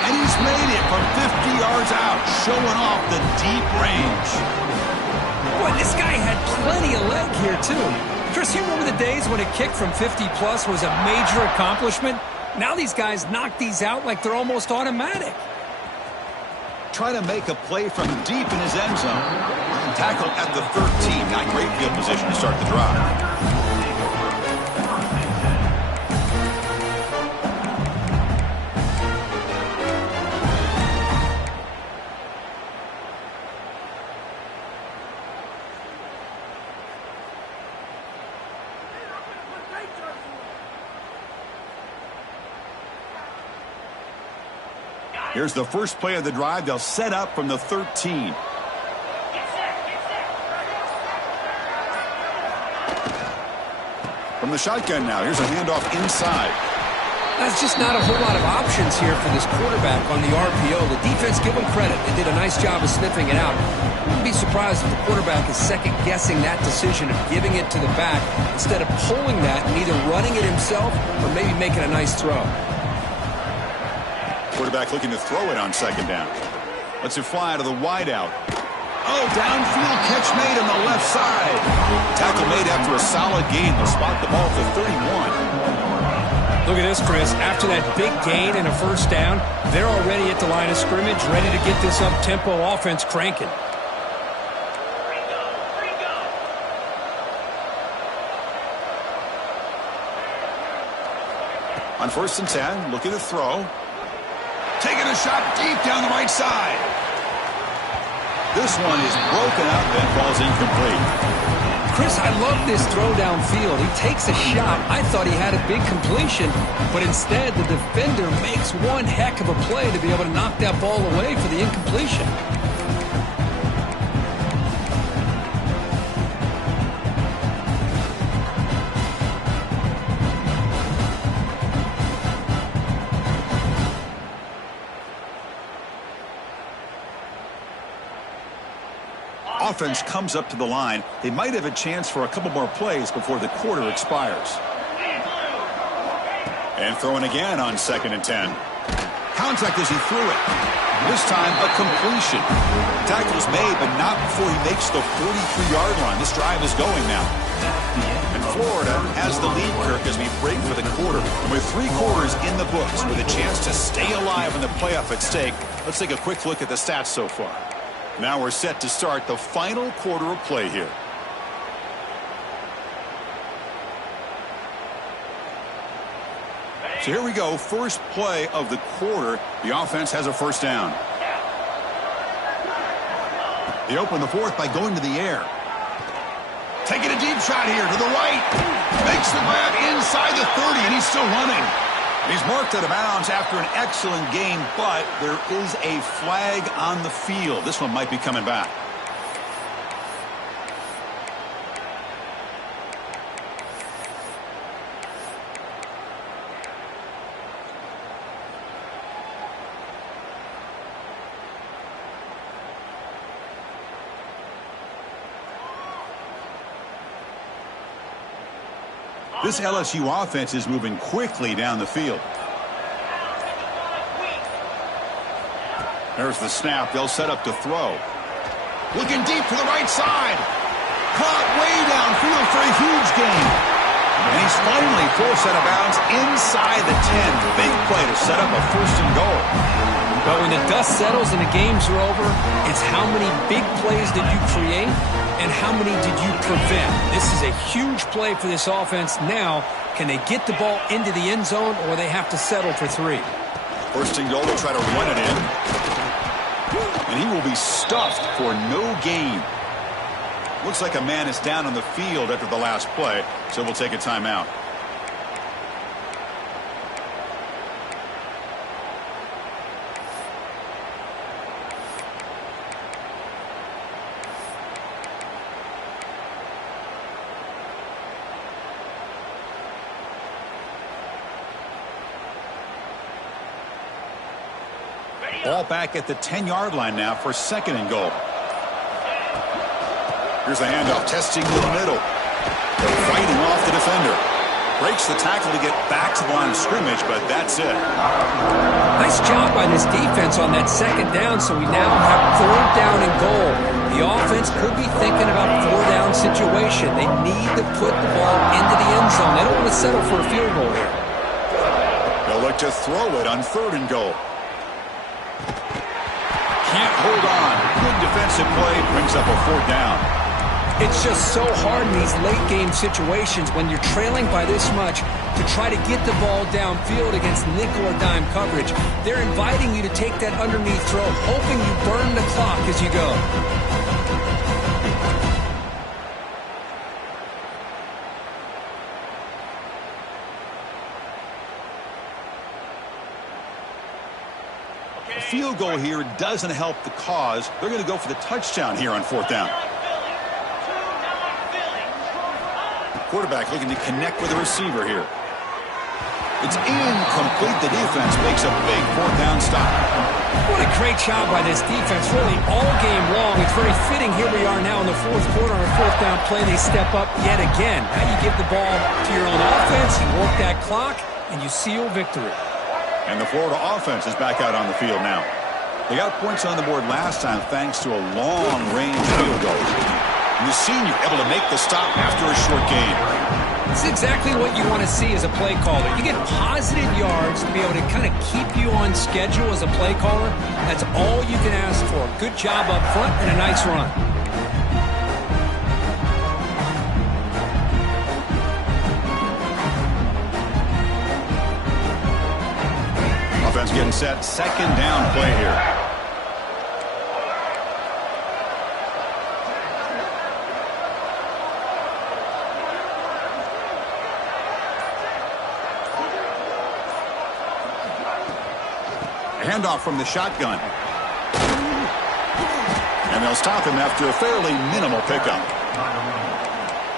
And he's made it from 50 yards out, showing off the deep range. Boy, this guy had plenty of leg here, too. Chris, you remember the days when a kick from 50-plus was a major accomplishment? Now these guys knock these out like they're almost automatic. Try to make a play from deep in his end zone. Tackle at the 13. Not great field position to start the drive. Here's the first play of the drive. They'll set up from the 13. From the shotgun now. Here's a handoff inside. That's just not a whole lot of options here for this quarterback on the RPO. The defense, give them credit. They did a nice job of sniffing it out. Wouldn't be surprised if the quarterback is second-guessing that decision of giving it to the back instead of pulling that and either running it himself or maybe making a nice throw. Quarterback looking to throw it on 2nd down. Lets it fly to the wideout. Oh, downfield catch made on the left side. Tackle made after a solid gain. They'll spot the ball for 31. Look at this, Chris. After that big gain and a 1st down, they're already at the line of scrimmage, ready to get this up-tempo offense cranking. On 1st and 10, looking to throw. Taking a shot deep down the right side. This one is broken out, then falls incomplete. Chris, I love this throw downfield. He takes a shot. I thought he had a big completion, but instead the defender makes one heck of a play to be able to knock that ball away for the incompletion. Offense comes up to the line. They might have a chance for a couple more plays before the quarter expires. And throwing again on 2nd and 10. Contact as he threw it. This time a completion. Tackle's made, but not before he makes the 43-yard line. This drive is going now. And Florida has the lead, Kirk, as we break for the quarter. With 3 quarters in the books, with a chance to stay alive in the playoff at stake, let's take a quick look at the stats so far. Now we're set to start the final quarter of play here. So here we go. First play of the quarter. The offense has a 1st down. They open the 4th by going to the air. Taking a deep shot here to the right. Makes the grab inside the 30, and he's still running. He's marked out of bounds after an excellent game, but there is a flag on the field. This one might be coming back. This LSU offense is moving quickly down the field. There's the snap. They'll set up to throw. Looking deep to the right side. Caught way downfield for a huge gain. And he's finally forced out of bounds inside the 10. Big play to set up a 1st and goal. But when the dust settles and the games are over, it's how many big plays did you create and how many did you prevent. This is a huge play for this offense. Now, can they get the ball into the end zone or they have to settle for 3? First and goal, to try to run it in. And he will be stuffed for no gain. Looks like a man is down on the field after the last play, so we'll take a timeout. Ball back at the 10-yard line now for second and goal. Here's a handoff, testing the middle. Fighting off the defender. Breaks the tackle to get back to the line of scrimmage, but that's it. Nice job by this defense on that second down, so we now have 3rd down and goal. The offense could be thinking about 4-down situation. They need to put the ball into the end zone. They don't want to settle for a field goal here. They'll look to throw it on 3rd and goal. Can't hold on. Good defensive play brings up a 4th down. It's just so hard in these late-game situations when you're trailing by this much to try to get the ball downfield against nickel or dime coverage. They're inviting you to take that underneath throw, hoping you burn the clock as you go. A field goal here doesn't help the cause. They're going to go for the touchdown here on 4th down. Quarterback looking to connect with the receiver here. It's incomplete. The defense makes a big 4th down stop. What a great job by this defense, really all game long. It's very fitting. Here we are now in the 4th quarter on a 4th down play. They step up yet again. Now you give the ball to your own offense, you work that clock, and you seal victory. And the Florida offense is back out on the field now. They got points on the board last time thanks to a long-range field goal. And the senior able to make the stop after a short gain. It's exactly what you want to see as a play caller. You get positive yards to be able to kind of keep you on schedule as a play caller. That's all you can ask for. Good job up front and a nice run. Offense getting set. 2nd down play here. Handoff from the shotgun. And they'll stop him after a fairly minimal pickup.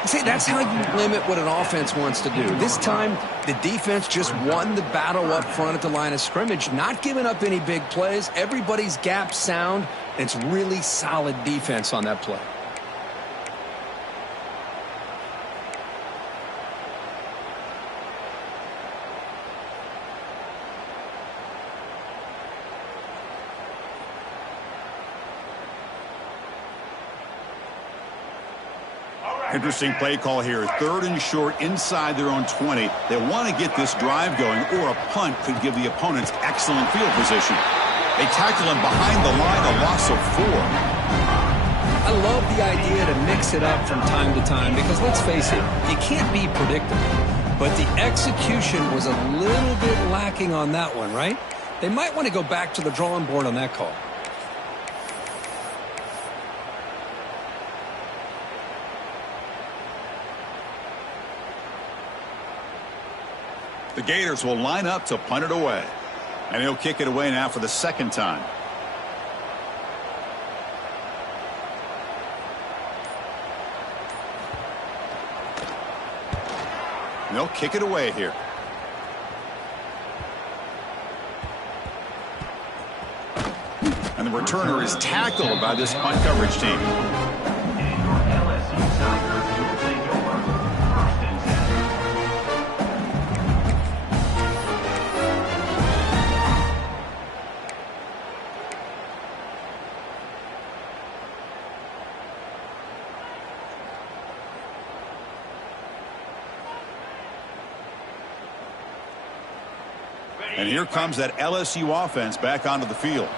See, that's how you limit what an offense wants to do. This time, the defense just won the battle up front at the line of scrimmage, not giving up any big plays. Everybody's gap sound, and it's really solid defense on that play. Interesting play call here. 3rd and short inside their own 20. They want to get this drive going, or a punt could give the opponents excellent field position. They tackle him behind the line, a loss of 4. I love the idea to mix it up from time to time because, let's face it, you can't be predictable. But the execution was a little bit lacking on that one, right? They might want to go back to the drawing board on that call. The Gators will line up to punt it away. And he'll kick it away now for the 2nd time. And they'll kick it away here. And the returner is tackled by this punt coverage team. LSU Tigers will take over 1st and 10. And here comes that LSU offense back onto the field.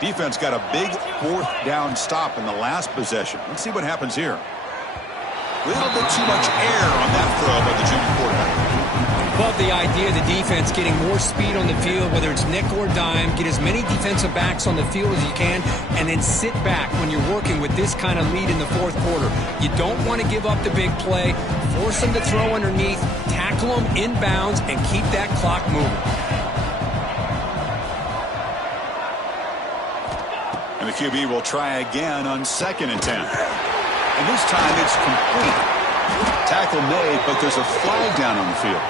Defense got a big fourth down stop in the last possession. Let's see what happens here. A little bit too much air on that throw by the junior quarterback. Love the idea of the defense getting more speed on the field, whether it's nickel or dime. Get as many defensive backs on the field as you can, and then sit back when you're working with this kind of lead in the fourth quarter. You don't want to give up the big play. Force them to throw underneath, tackle them inbounds, and keep that clock moving. And the QB will try again on 2nd and 10. And this time it's complete. Tackle made, but there's a flag down on the field.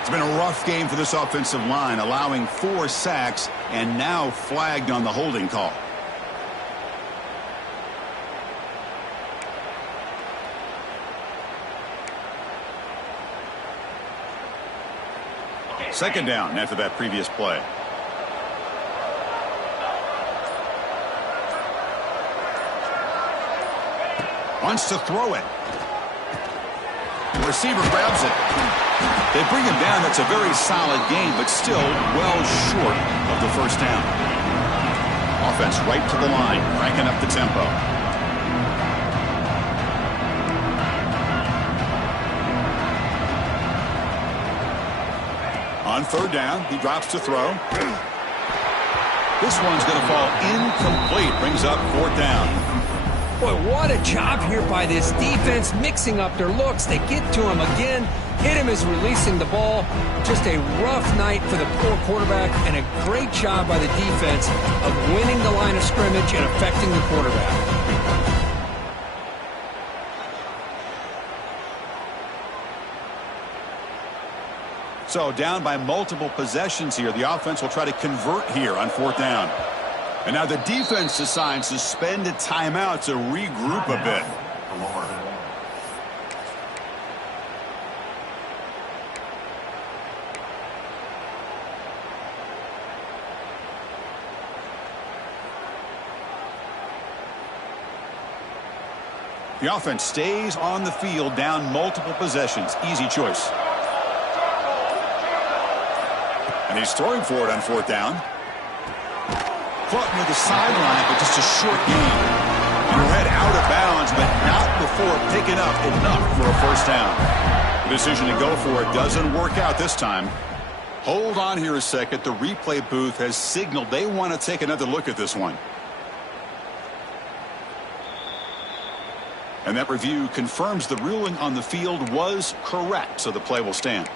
It's been a rough game for this offensive line, allowing 4 sacks and now flagged on the holding call. Second down after that previous play. Wants to throw it. The receiver grabs it. They bring him down. That's a very solid game, but still well short of the first down. Offense right to the line, cranking up the tempo. On 3rd down, he drops to throw. This one's going to fall incomplete. Brings up 4th down. Boy, what a job here by this defense, mixing up their looks. They get to him again, hit him as releasing the ball. Just a rough night for the poor quarterback, and a great job by the defense of winning the line of scrimmage and affecting the quarterback. So down by multiple possessions here. The offense will try to convert here on 4th down. And now the defense decides to spend a timeout to regroup a bit. The offense stays on the field down multiple possessions. Easy choice. And he's throwing for it on 4th down. Caught near the sideline, but just a short gain. Your head out of bounds, but not before picking up enough for a first down. The decision to go for it doesn't work out this time. Hold on here a second. The replay booth has signaled they want to take another look at this one. And that review confirms the ruling on the field was correct, so the play will stand.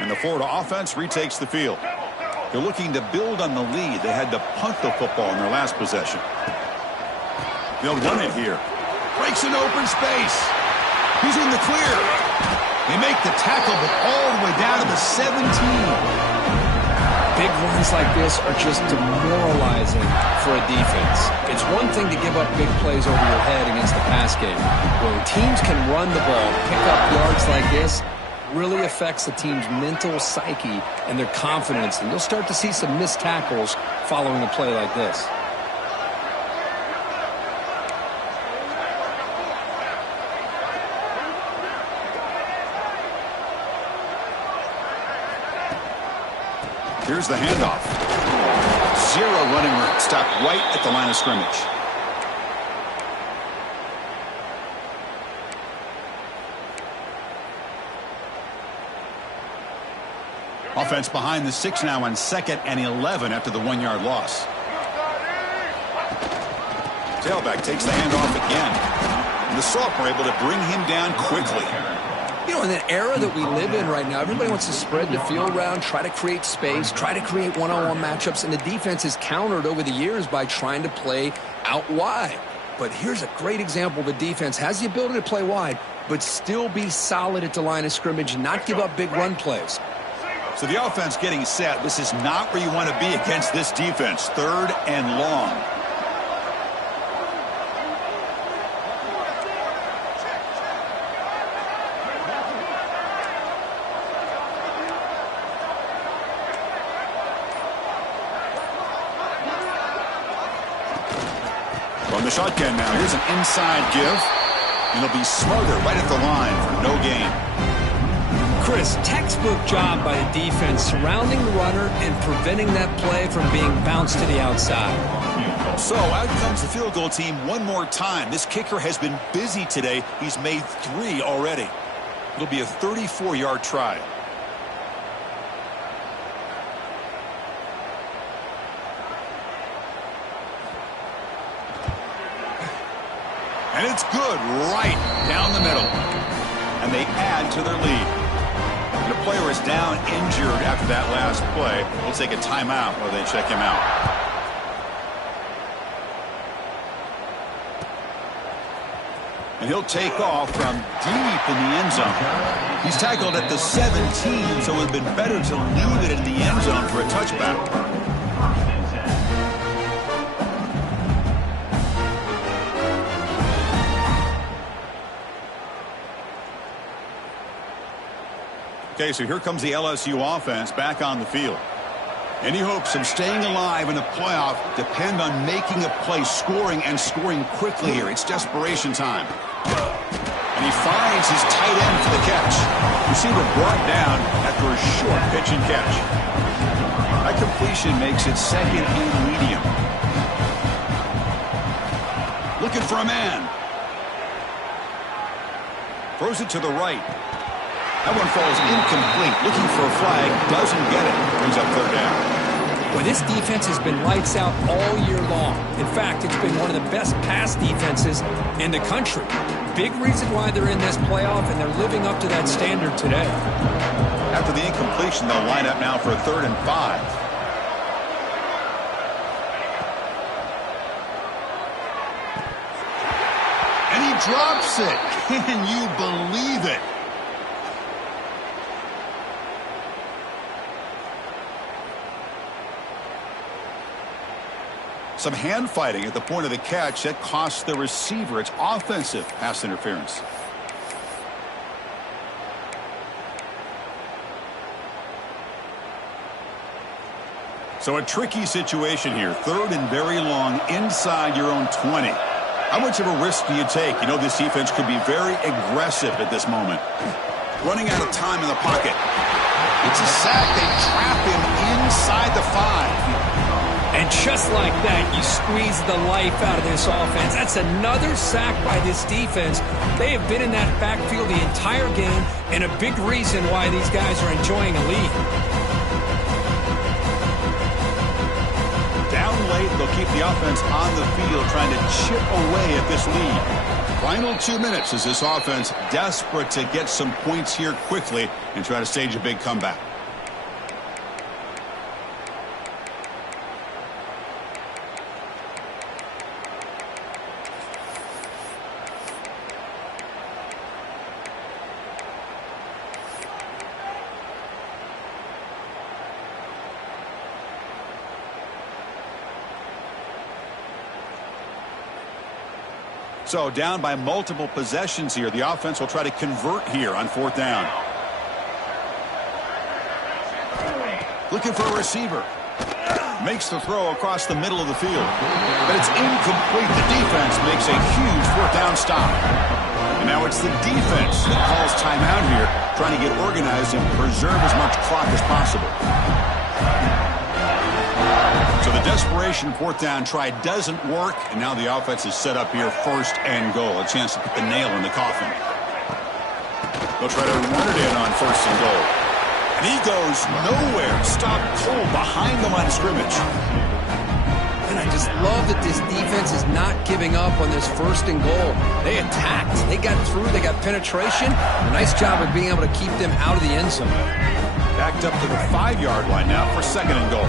And the Florida offense retakes the field. They're looking to build on the lead. They had to punt the football in their last possession. They'll run it here. Breaks an open space. He's in the clear. They make the tackle, but all the way down to the 17. Big runs like this are just demoralizing for a defense. It's one thing to give up big plays over your head against the pass game. When teams can run the ball, pick up yards like this, really affects the team's mental psyche and their confidence. And you'll start to see some missed tackles following a play like this. Here's the handoff. 0 running room. Stopped right at the line of scrimmage. Offense behind the 6 now on 2nd and 11 after the 1-yard loss. Tailback takes the handoff again. And the Soft were able to bring him down quickly. You know, in the era that we live in right now, everybody wants to spread the field around, try to create space, try to create one-on-one matchups, and the defense is countered over the years by trying to play out wide. But here's a great example. The defense has the ability to play wide, but still be solid at the line of scrimmage and not give up big run plays. So the offense getting set. This is not where you want to be against this defense. 3rd and long. From the shotgun now, here's an inside give. And it'll be Smothered right at the line for no gain. Chris, textbook job by the defense surrounding the runner and preventing that play from being bounced to the outside. So out comes the field goal team one more time. This kicker has been busy today. He's made 3 already. It'll be a 34-yard try. And it's good right down the middle. And they add to their lead. The player is down injured after that last play. We'll take a timeout while they check him out. And he'll take off from deep in the end zone. He's tackled at the 17, so it would have been better to leave it in the end zone for a touchback. Okay, so here comes the LSU offense back on the field. Any hopes of staying alive in the playoff depend on making a play, scoring, and scoring quickly here. It's desperation time. And he finds his tight end for the catch. Receiver brought down after a short pitch and catch. That completion makes it second and medium. Looking for a man. Throws it to the right. That one falls incomplete. Looking for a flag. Doesn't get it. Brings up third down. Well, this defense has been lights out all year long. In fact, it's been one of the best pass defenses in the country. Big reason why they're in this playoff, and they're living up to that standard today. After the incompletion, they'll line up now for a 3rd and 5. And he drops it. Can you believe it? Some hand fighting at the point of the catch. That costs the receiver. It's offensive pass interference. So a tricky situation here. 3rd and very long inside your own 20. How much of a risk do you take? You know this defense could be very aggressive at this moment. Running out of time in the pocket. It's a sack. They trap him inside the 5. And just like that, you squeeze the life out of this offense. That's another sack by this defense. They have been in that backfield the entire game, and a big reason why these guys are enjoying a lead. Down late, they'll keep the offense on the field trying to chip away at this lead. Final 2 minutes as this offense desperate to get some points here quickly and try to stage a big comeback. So down by multiple possessions here. The offense will try to convert here on 4th down. Looking for a receiver. Makes the throw across the middle of the field. But it's incomplete. The defense makes a huge 4th down stop. And now it's the defense that calls timeout here, trying to get organized and preserve as much clock as possible. So the desperation 4th down try doesn't work, and now the offense is set up here 1st and goal. A chance to put the nail in the coffin. They'll try to run it in on 1st and goal. And he goes nowhere. Stopped cold behind the line of scrimmage. And I just love that this defense is not giving up on this 1st and goal. They attacked. They got through. They got penetration. A nice job of being able to keep them out of the end zone. Backed up to the 5-yard line now for 2nd and goal.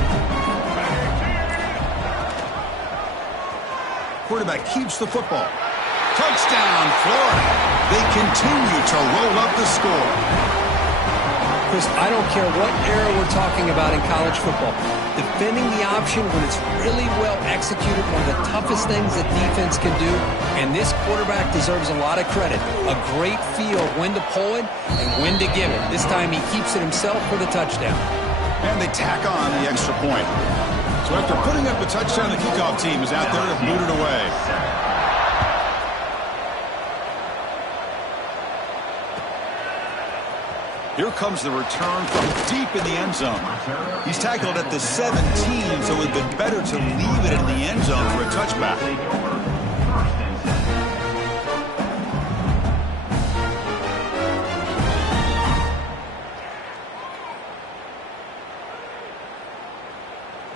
Quarterback keeps the football. Touchdown, Florida. They continue to roll up the score. Chris, I don't care what era we're talking about in college football. Defending the option when it's really well executed, one of the toughest things that defense can do. And this quarterback deserves a lot of credit. A great feel of when to pull it and when to give it. This time he keeps it himself for the touchdown. And they tack on the extra point. So after putting up the touchdown, the kickoff team is out there to boot it away. Here comes the return from deep in the end zone. He's tackled at the 17, so it would have been better to leave it in the end zone for a touchback.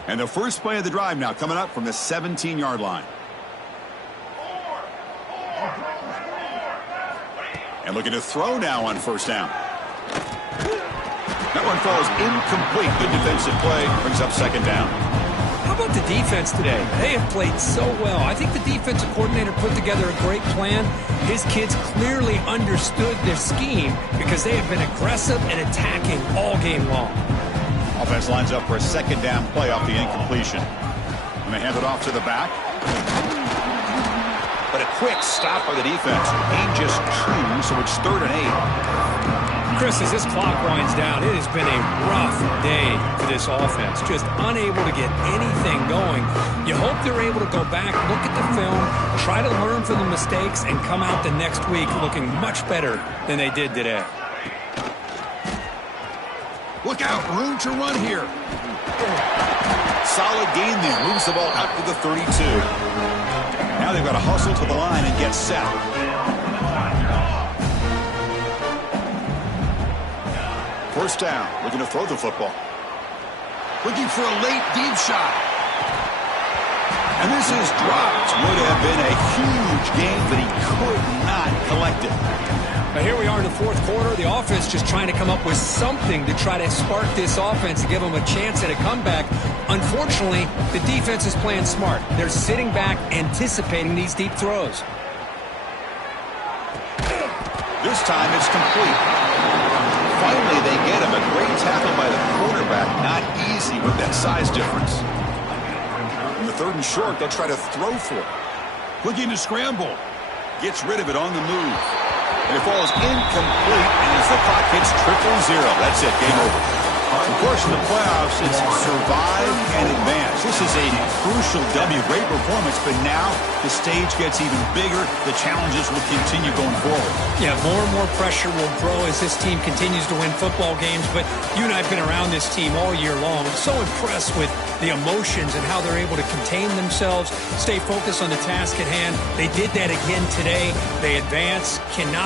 And the first play of the drive now coming up from the 17-yard line. And looking to throw now on first down. That one falls incomplete. Good defensive play. Brings up second down. How about the defense today? They have played so well. I think the defensive coordinator put together a great plan. His kids clearly understood their scheme because they have been aggressive and attacking all game long. Offense lines up for a second down play off the incompletion. And they hand it off to the back. But a quick stop by the defense. Gain just 2, so it's 3rd and 8. Chris, as this clock winds down, it has been a rough day for this offense. Just unable to get anything going. You hope they're able to go back, look at the film, try to learn from the mistakes, and come out the next week looking much better than they did today. Look out, room to run here. Solid gain there. Moves the ball out to the 32. Now they've got to hustle to the line and get set. First down, looking to throw the football. Looking for a late deep shot. And this is dropped. Would have been a huge game, but he could not collect it. Now here we are in the fourth quarter. The offense just trying to come up with something to try to spark this offense to give them a chance at a comeback. Unfortunately, the defense is playing smart. They're sitting back, anticipating these deep throws. This time it's complete. Finally, they get him. A great tackle by the quarterback. Not easy with that size difference. In the 3rd and short, they'll try to throw for it. Looking to scramble. Gets rid of it on the move. And it falls incomplete, and as the clock hits 0-0, that's it. Game over. Of course, in the playoffs, it's survive and advance. This is a crucial W. Great performance, but now the stage gets even bigger. The challenges will continue going forward. Yeah, more and more pressure will grow as this team continues to win football games, but you and I have been around this team all year long. I'm so impressed with the emotions and how they're able to contain themselves, stay focused on the task at hand. They did that again today. They advance, cannot